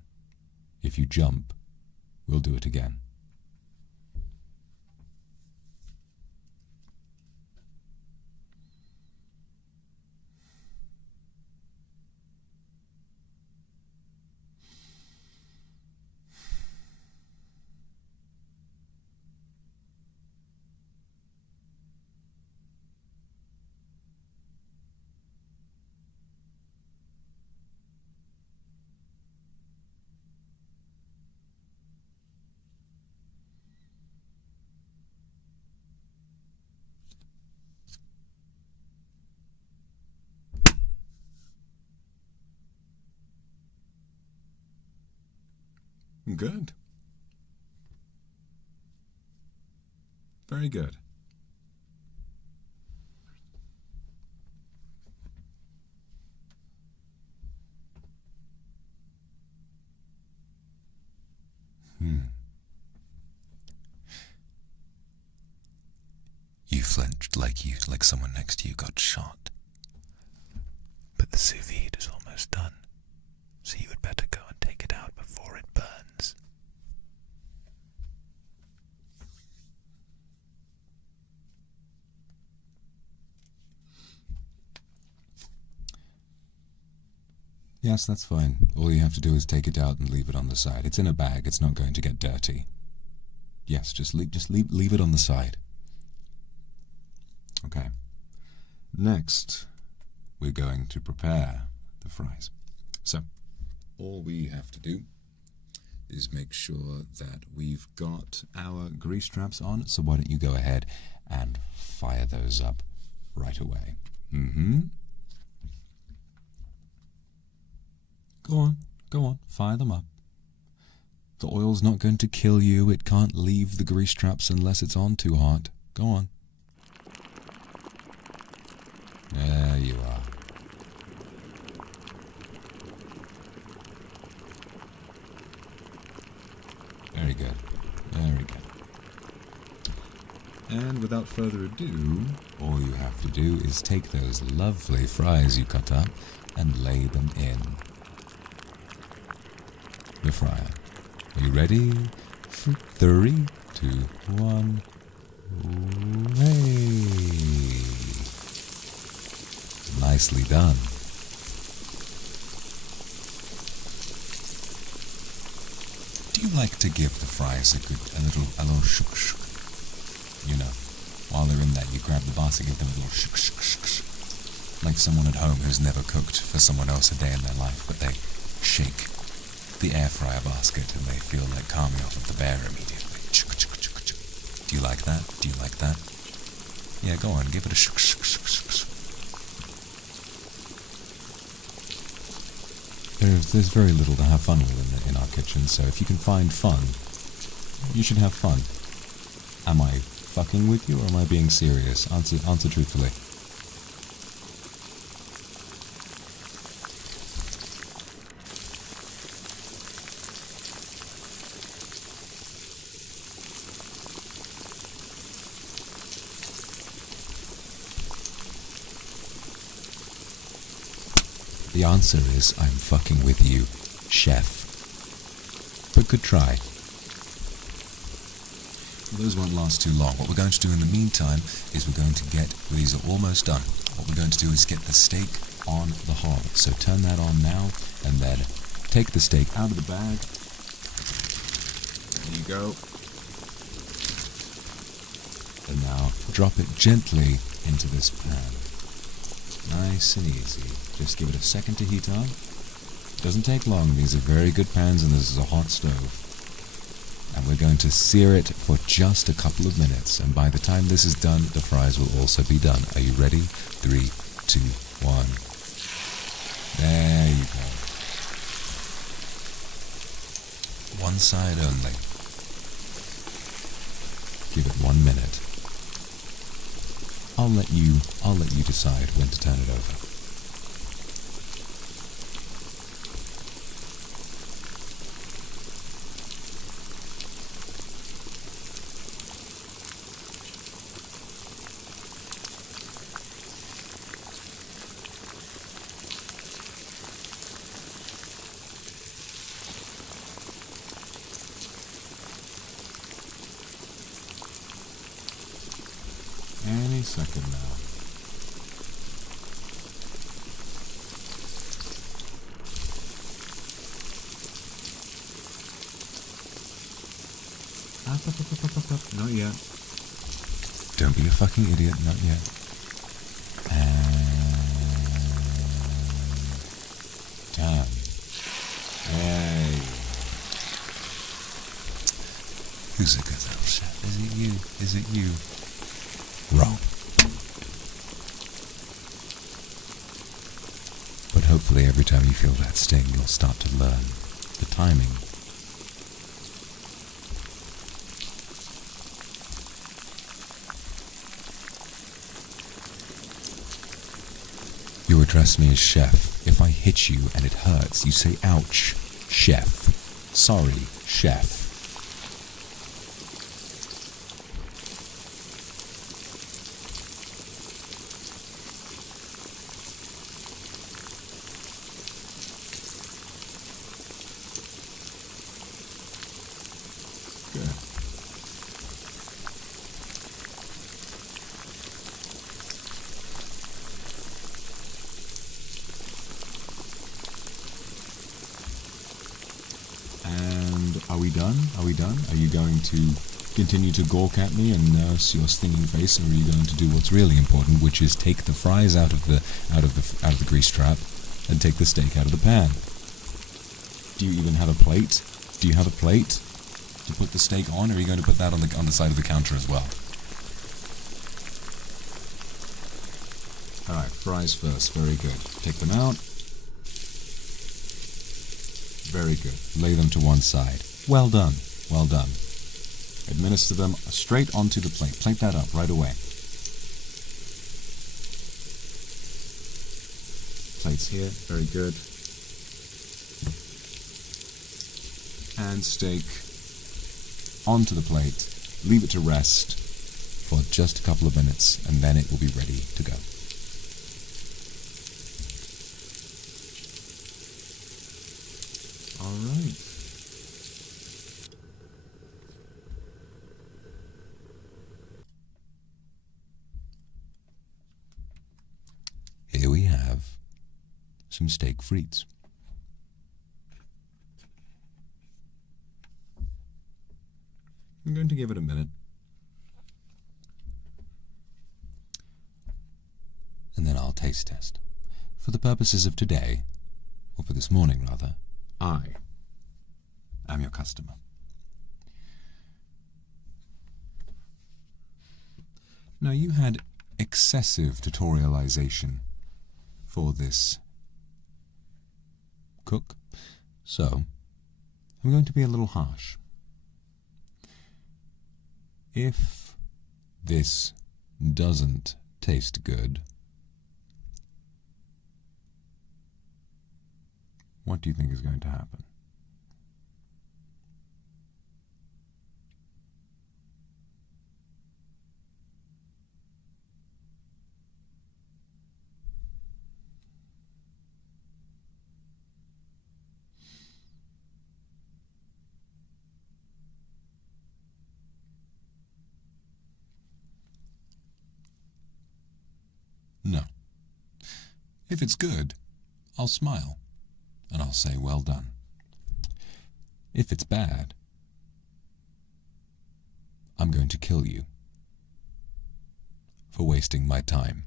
If you jump, we'll do it again. Good. Very good. You flinched like someone next to you got shot. But the sous vide is almost done, so you had better go and take it out before it burns. Yes, that's fine. All you have to do is take it out and leave it on the side. It's in a bag. It's not going to get dirty. Yes, just leave it on the side. Okay. Next, we're going to prepare the fries. So, all we have to do is make sure that we've got our grease traps on. So why don't you go ahead and fire those up right away. Go on, fire them up. The oil's not going to kill you. It can't leave the grease traps unless it's on too hot. Go on. There you are. Very good. Very good. And without further ado, all you have to do is take those lovely fries you cut up and lay them in the fryer. Are you ready? 3, 2, 1. Hey! Nicely done. Do you like to give the fries a little shook shook? You know, while they're in there, you grab the basket, give them a little shook shook shook shook. Like someone at home who's never cooked for someone else a day in their life, but they shake the air fryer basket and they feel like calming off of the bear immediately. Chuk, chuk, chuk, chuk. Do you like that? Do you like that? Yeah, go on, give it a shook, shook, shook, shook, shook. There's very little to have fun with in our kitchen, so if you can find fun, you should have fun. Am I fucking with you, or am I being serious? Answer truthfully. The answer is, I'm fucking with you, chef. But good try. Those won't last too long. What we're going to do in the meantime is we're going to get, these are almost done. What we're going to do is get the steak on the hob. So turn that on now, and then take the steak out of the bag. There you go. And now drop it gently into this pan. Nice and easy. Just give it a second to heat up. Doesn't take long. These are very good pans, and this is a hot stove. And we're going to sear it for just a couple of minutes, and by the time this is done, the fries will also be done. Are you ready? 3, 2, 1. There you go. One side only. Give it 1 minute. I'll let you decide when to turn it over. Any second now. Up. Not yet. Don't be a fucking idiot, not yet. And done. Hey. Who's a good little chef? Is it you? Is it you? Wrong. But hopefully every time you feel that sting, you'll start to learn the timing. You address me as chef. If I hit you and it hurts, you say, ouch, chef. Sorry, chef. Good. And are we done? Are we done? Are you going to continue to gawk at me and nurse your stinging face, or are you going to do what's really important, which is take the fries out of the grease trap and take the steak out of the pan? Do you even have a plate? Do you have a plate to put the steak on, or are you going to put that on the side of the counter as well? Alright, fries first, very good. Take them out. Very good. Lay them to one side. Well done, well done. Administer them straight onto the plate. Plate that up right away. Plates here, very good. And steak onto the plate. Leave it to rest for just a couple of minutes, and then it will be ready to go. All right. Here we have some steak frites. I'm going to give it a minute. And then I'll taste test. For the purposes of today, or for this morning rather, I am your customer. Now, you had excessive tutorialization for this cook, so I'm going to be a little harsh. If this doesn't taste good, what do you think is going to happen? No. If it's good, I'll smile, and I'll say, well done. If it's bad, I'm going to kill you for wasting my time.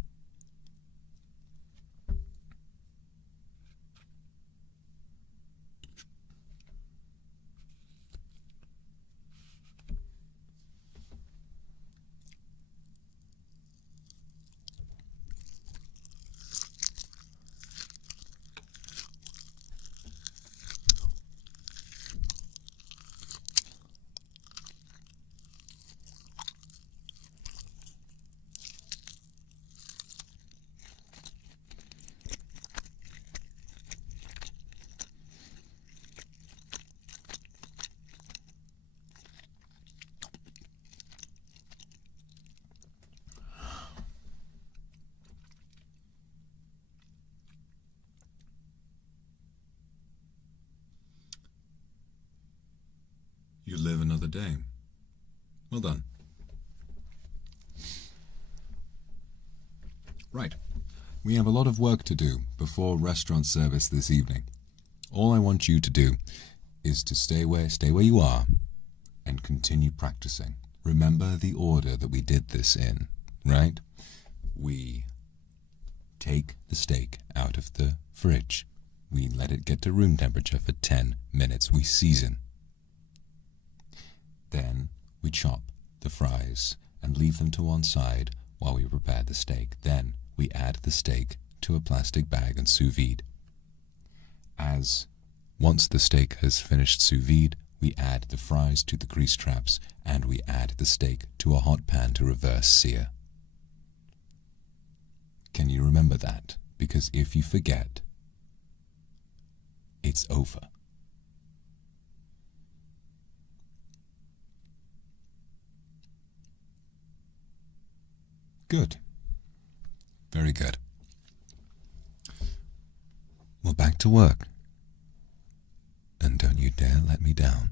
You live another day. Well done. Right. We have a lot of work to do before restaurant service this evening. All I want you to do is to stay where you are and continue practicing. Remember the order that we did this in, right? We take the steak out of the fridge. We let it get to room temperature for 10 minutes. We season. Then we chop the fries and leave them to one side while we prepare the steak. Then we add the steak to a plastic bag and sous vide. Once the steak has finished sous vide, we add the fries to the grease traps and we add the steak to a hot pan to reverse sear. Can you remember that? Because if you forget, it's over. Good. Very good. Well, back to work. And don't you dare let me down.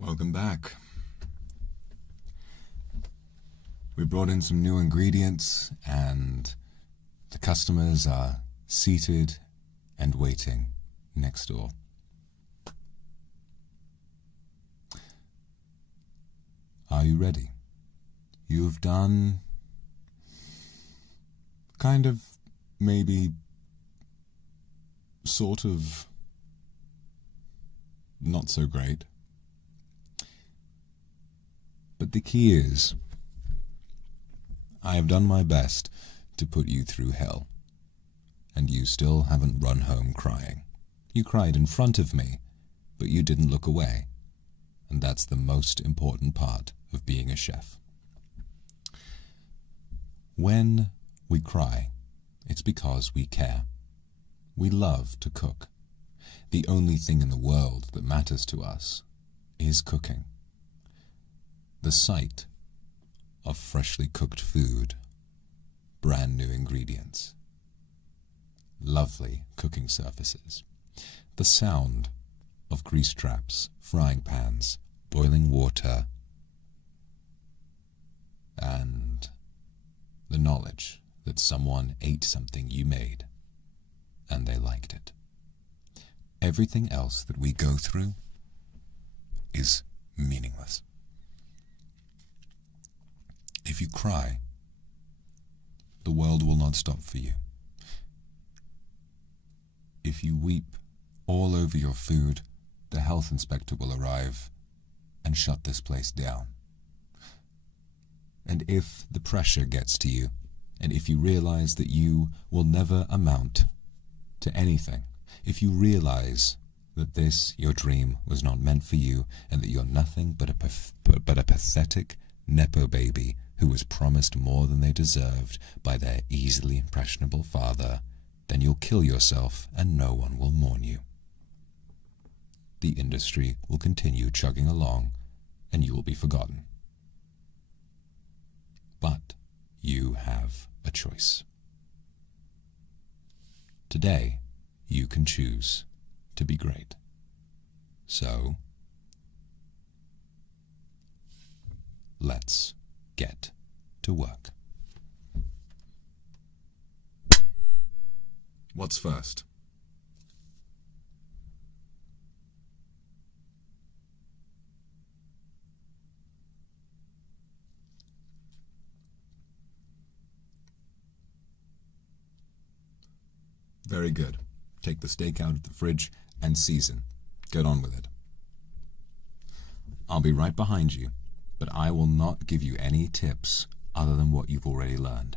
Welcome back. We brought in some new ingredients and the customers are seated and waiting next door. Are you ready? You've done kind of, maybe, sort of, not so great. But the key is, I have done my best to put you through hell, and you still haven't run home crying. You cried in front of me, but you didn't look away, and that's the most important part of being a chef. When we cry, it's because we care. We love to cook. The only thing in the world that matters to us is cooking. The sight of freshly cooked food, brand new ingredients, lovely cooking surfaces, the sound of grease traps, frying pans, boiling water, and the knowledge that someone ate something you made and they liked it. Everything else that we go through is meaningless. If you cry, the world will not stop for you. If you weep all over your food, the health inspector will arrive and shut this place down. And if the pressure gets to you, and if you realize that you will never amount to anything, if you realize that this, your dream, was not meant for you, and that you're nothing but a pathetic nepo baby who was promised more than they deserved by their easily impressionable father, then you'll kill yourself and no one will mourn you. The industry will continue chugging along and you will be forgotten. But you have a choice. Today, you can choose to be great. So, let's get to work. What's first? Very good. Take the steak out of the fridge and season. Get on with it. I'll be right behind you, but I will not give you any tips other than what you've already learned.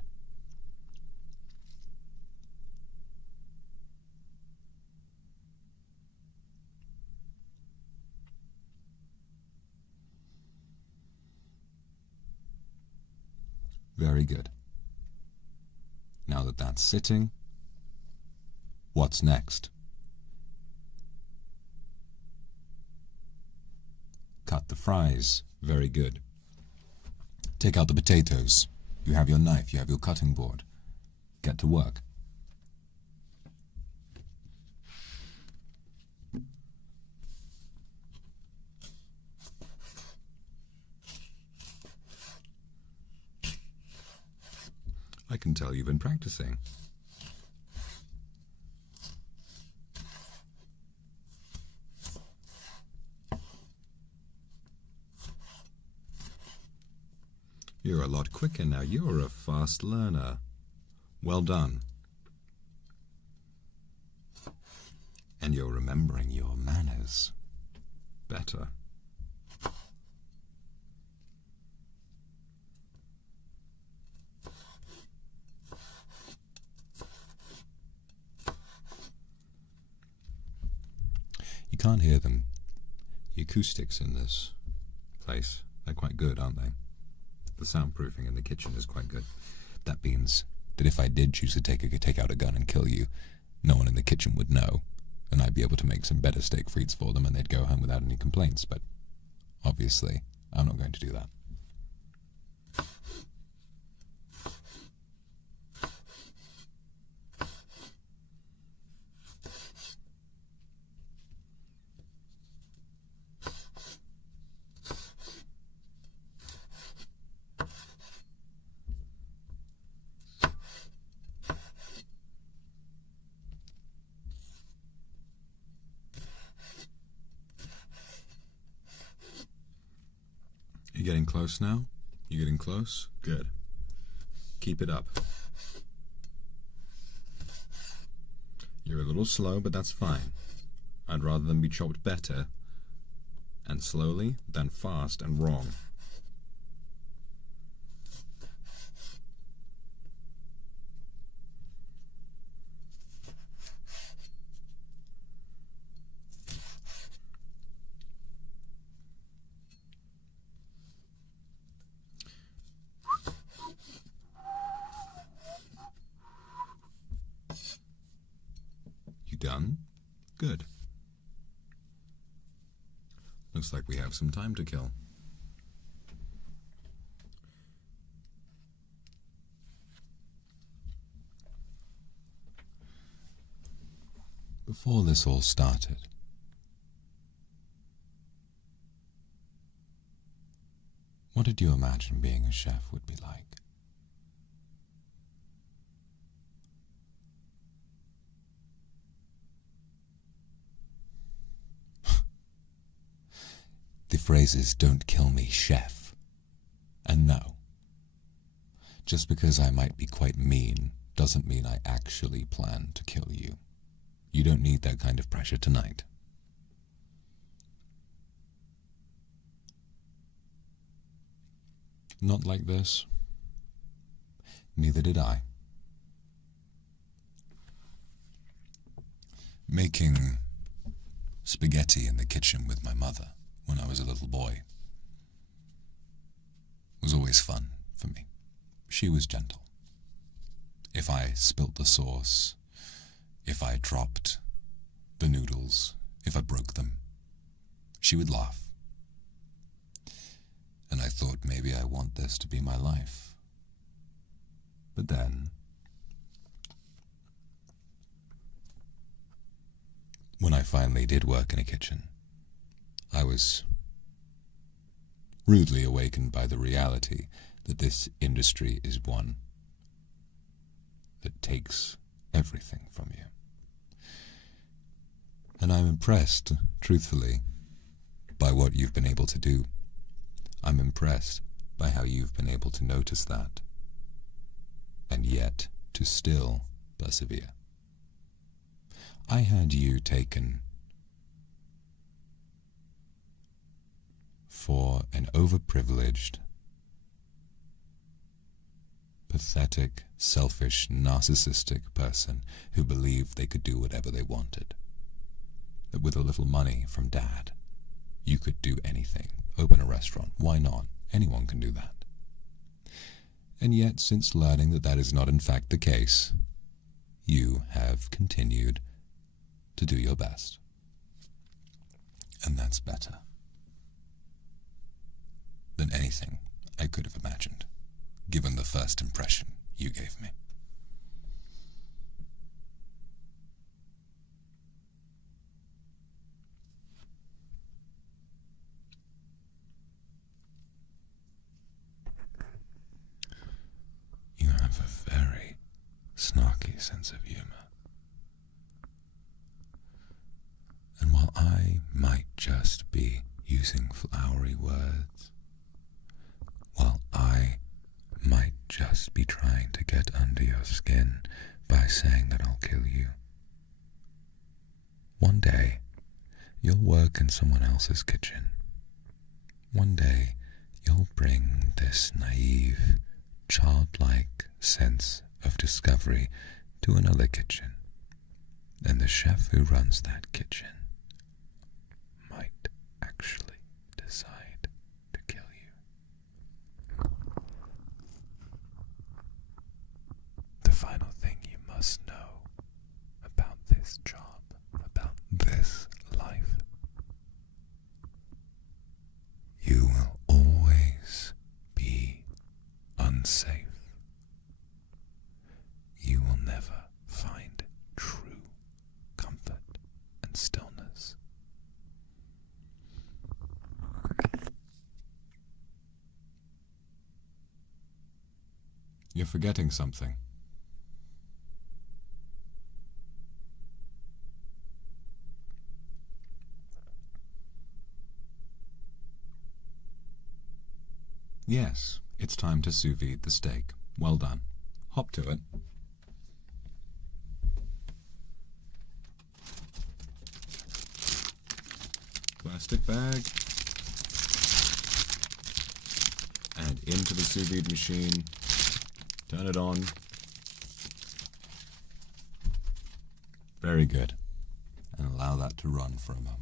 Very good. Now that that's sitting, what's next? Cut the fries. Very good. Take out the potatoes. You have your knife, you have your cutting board. Get to work. I can tell you've been practicing. You're a lot quicker now. You're a fast learner. Well done. And you're remembering your manners better. You can't hear them. The acoustics in this place, they're quite good, aren't they? The soundproofing in the kitchen is quite good. That means that if I did choose to take out a gun and kill you, no one in the kitchen would know, and I'd be able to make some better steak frites for them and they'd go home without any complaints, but obviously I'm not going to do that. You getting close now? You getting close? Good. Keep it up. You're a little slow, but that's fine. I'd rather them be chopped better and slowly than fast and wrong. done? Good. Looks like we have some time to kill. Before this all started, what did you imagine being a chef would be like? The phrases "don't kill me, chef," and no. Just because I might be quite mean doesn't mean I actually plan to kill you. You don't need that kind of pressure tonight. Not like this. Neither did I. Making spaghetti in the kitchen with my mother when I was a little boy was always fun for me. She was gentle. If I spilt the sauce, if I dropped the noodles, if I broke them, she would laugh. And I thought maybe I want this to be my life. But then, when I finally did work in a kitchen, I was rudely awakened by the reality that this industry is one that takes everything from you. And I'm impressed, truthfully, by what you've been able to do. I'm impressed by how you've been able to notice that, and yet to still persevere. I had you taken for an overprivileged, pathetic, selfish, narcissistic person who believed they could do whatever they wanted. That with a little money from Dad, you could do anything. Open a restaurant. Why not? Anyone can do that. And yet, since learning that that is not in fact the case, you have continued to do your best. And that's better than anything I could have imagined, given the first impression you gave me. You have a very snarky sense of humor. And while I might just be using flowery words, while I might just be trying to get under your skin by saying that I'll kill you, one day you'll work in someone else's kitchen. One day you'll bring this naive, childlike sense of discovery to another kitchen, and the chef who runs that kitchen might actually decide to kill you. The final thing you must know about this job, about this life: you will always be unsafe. You will never find true comfort and stillness. You're forgetting something. Yes, it's time to sous vide the steak. Well done. Hop to it. Plastic bag. And into the sous vide machine. Turn it on. Very good. And allow that to run for a moment.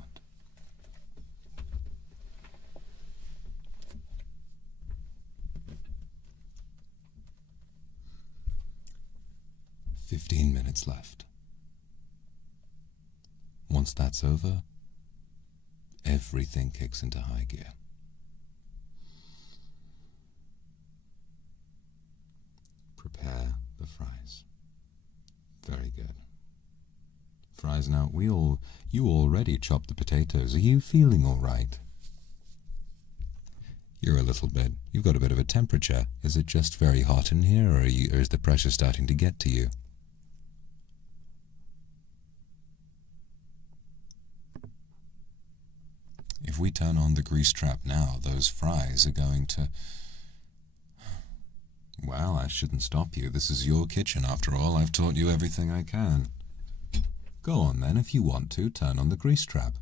"15 minutes left. Once that's over, everything kicks into high gear. Prepare the fries. Very good. Fries now. You already chopped the potatoes. Are you feeling all right? You're a little bit. You've got a bit of a temperature. Is it just very hot in here, or is the pressure starting to get to you? If we turn on the grease trap now, those fries are going to... Well, I shouldn't stop you. This is your kitchen, after all. I've taught you everything I can. Go on, then, if you want to, turn on the grease trap.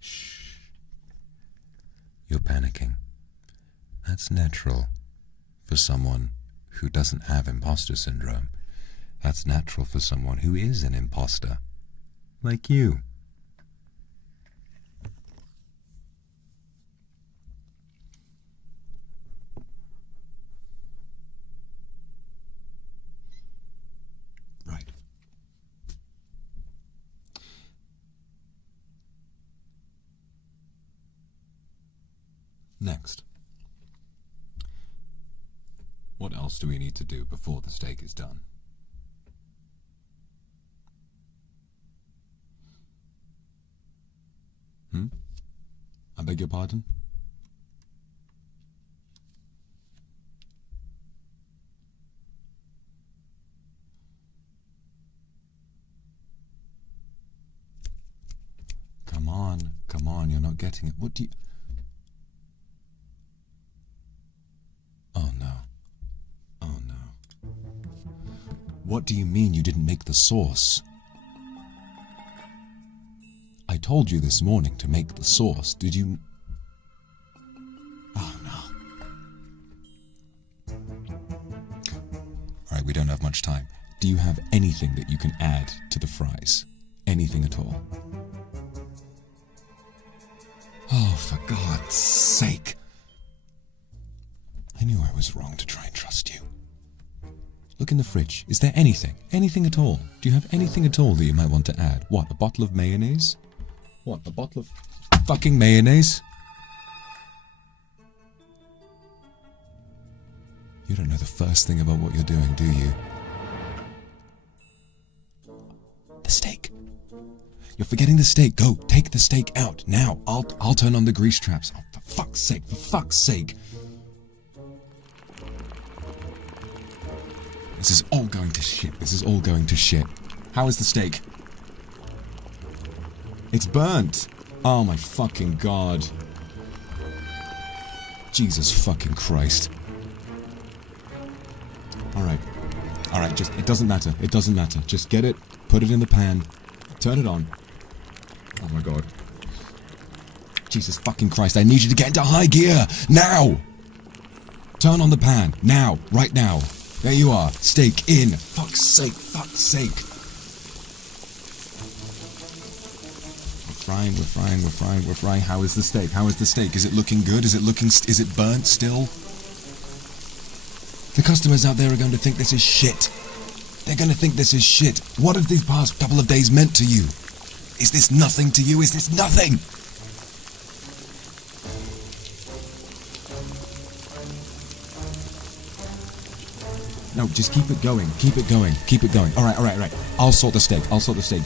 Shh. You're panicking. That's natural for someone who doesn't have imposter syndrome. That's natural for someone who is an imposter, like you. Right. Next. What else do we need to do before the steak is done? I beg your pardon? Come on, you're not getting it. What do you... Oh no. Oh no. What do you mean you didn't make the sauce? I told you this morning to make the sauce. Did you... Oh no. Alright, we don't have much time. Do you have anything that you can add to the fries? Anything at all? Oh, for God's sake. I knew I was wrong to try and trust you. Look in the fridge. Is there anything? Anything at all? Do you have anything at all that you might want to add? What, a bottle of mayonnaise? What, a bottle of fucking mayonnaise? You don't know the first thing about what you're doing, do you? The steak. You're forgetting the steak. Go, take the steak out, now. I'll turn on the grease traps. Oh, for fuck's sake, for fuck's sake. This is all going to shit. This is all going to shit. How is the steak? It's burnt. Oh my fucking God. Jesus fucking Christ. Alright, just, it doesn't matter. It doesn't matter. Just get it, put it in the pan, turn it on. Oh my God. Jesus fucking Christ, I need you to get into high gear, now! Turn on the pan, now, right now. There you are, steak in. Fuck's sake, fuck's sake. We're frying. How is the steak? How is the steak? Is it looking good? Is it burnt still? The customers out there are going to think this is shit. They're going to think this is shit. What have these past couple of days meant to you? Is this nothing to you? Is this nothing? No, just keep it going. Keep it going. Keep it going. All right. I'll sort the steak.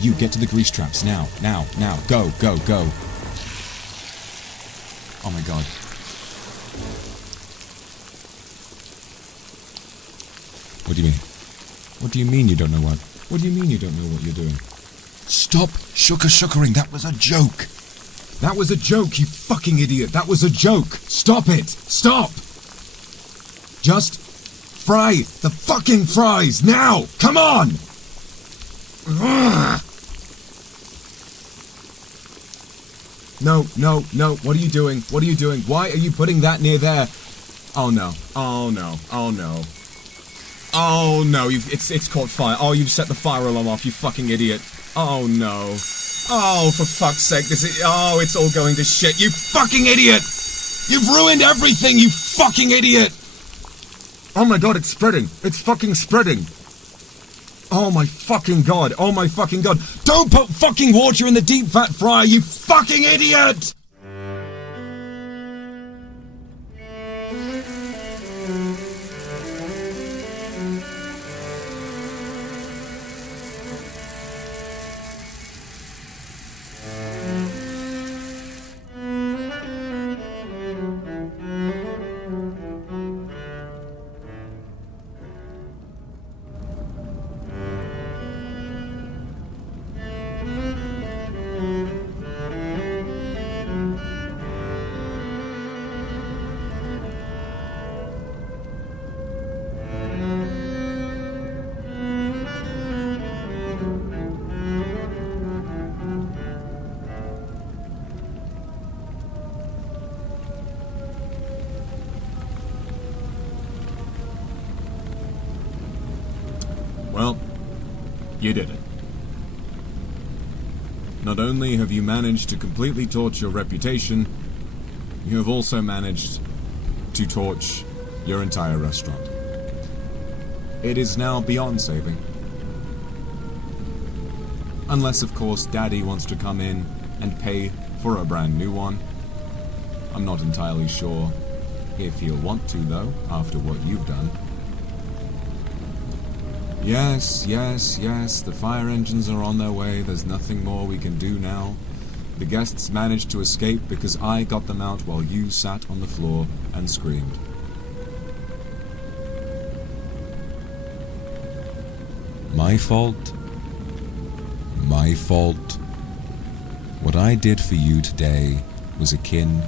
You get to the grease traps now. Go. Oh my God. What do you mean? What do you mean you don't know what? What do you mean you don't know what you're doing? Stop suckering. That was a joke. That was a joke, you fucking idiot. That was a joke. Stop it. Stop. Just fry the fucking fries now. Come on. No. What are you doing? Why are you putting that near there? Oh no. Oh no, it's caught fire. Oh, you've set the fire alarm off, you fucking idiot. Oh no. Oh, for fuck's sake, oh, it's all going to shit. You fucking idiot! You've ruined everything, you fucking idiot! Oh my god, it's spreading. It's fucking spreading. Oh my fucking god. Oh my fucking god. Don't put fucking water in the deep fat fryer, you fucking idiot! Well, you did it. Not only have you managed to completely torch your reputation, you have also managed to torch your entire restaurant. It is now beyond saving. Unless, of course, Daddy wants to come in and pay for a brand new one. I'm not entirely sure if he'll want to, though, after what you've done. Yes, the fire engines are on their way. There's nothing more we can do now. The guests managed to escape because I got them out while you sat on the floor and screamed. My fault. My fault. What I did for you today was akin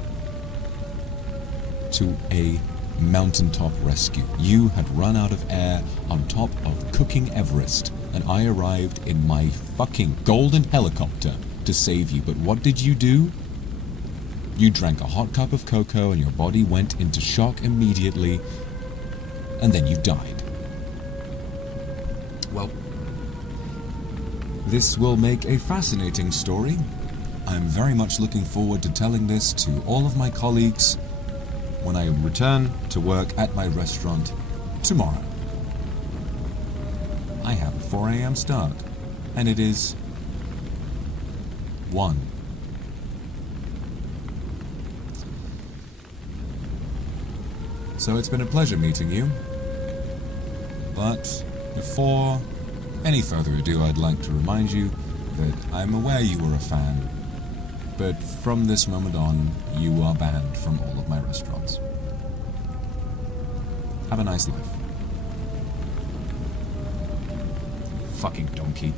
to a mountaintop rescue. You had run out of air on top of cooking Everest, and I arrived in my fucking golden helicopter to save you. But what did you do? You drank a hot cup of cocoa and your body went into shock immediately, and then you died. Well, this will make a fascinating story. I'm very much looking forward to telling this to all of my colleagues when I return to work at my restaurant tomorrow. I have a 4 a.m. start, and it is 1. So it's been a pleasure meeting you, but before any further ado, I'd like to remind you that I'm aware you were a fan, but from this moment on, you are banned from all of my restaurants. Have a nice life. Fucking donkey.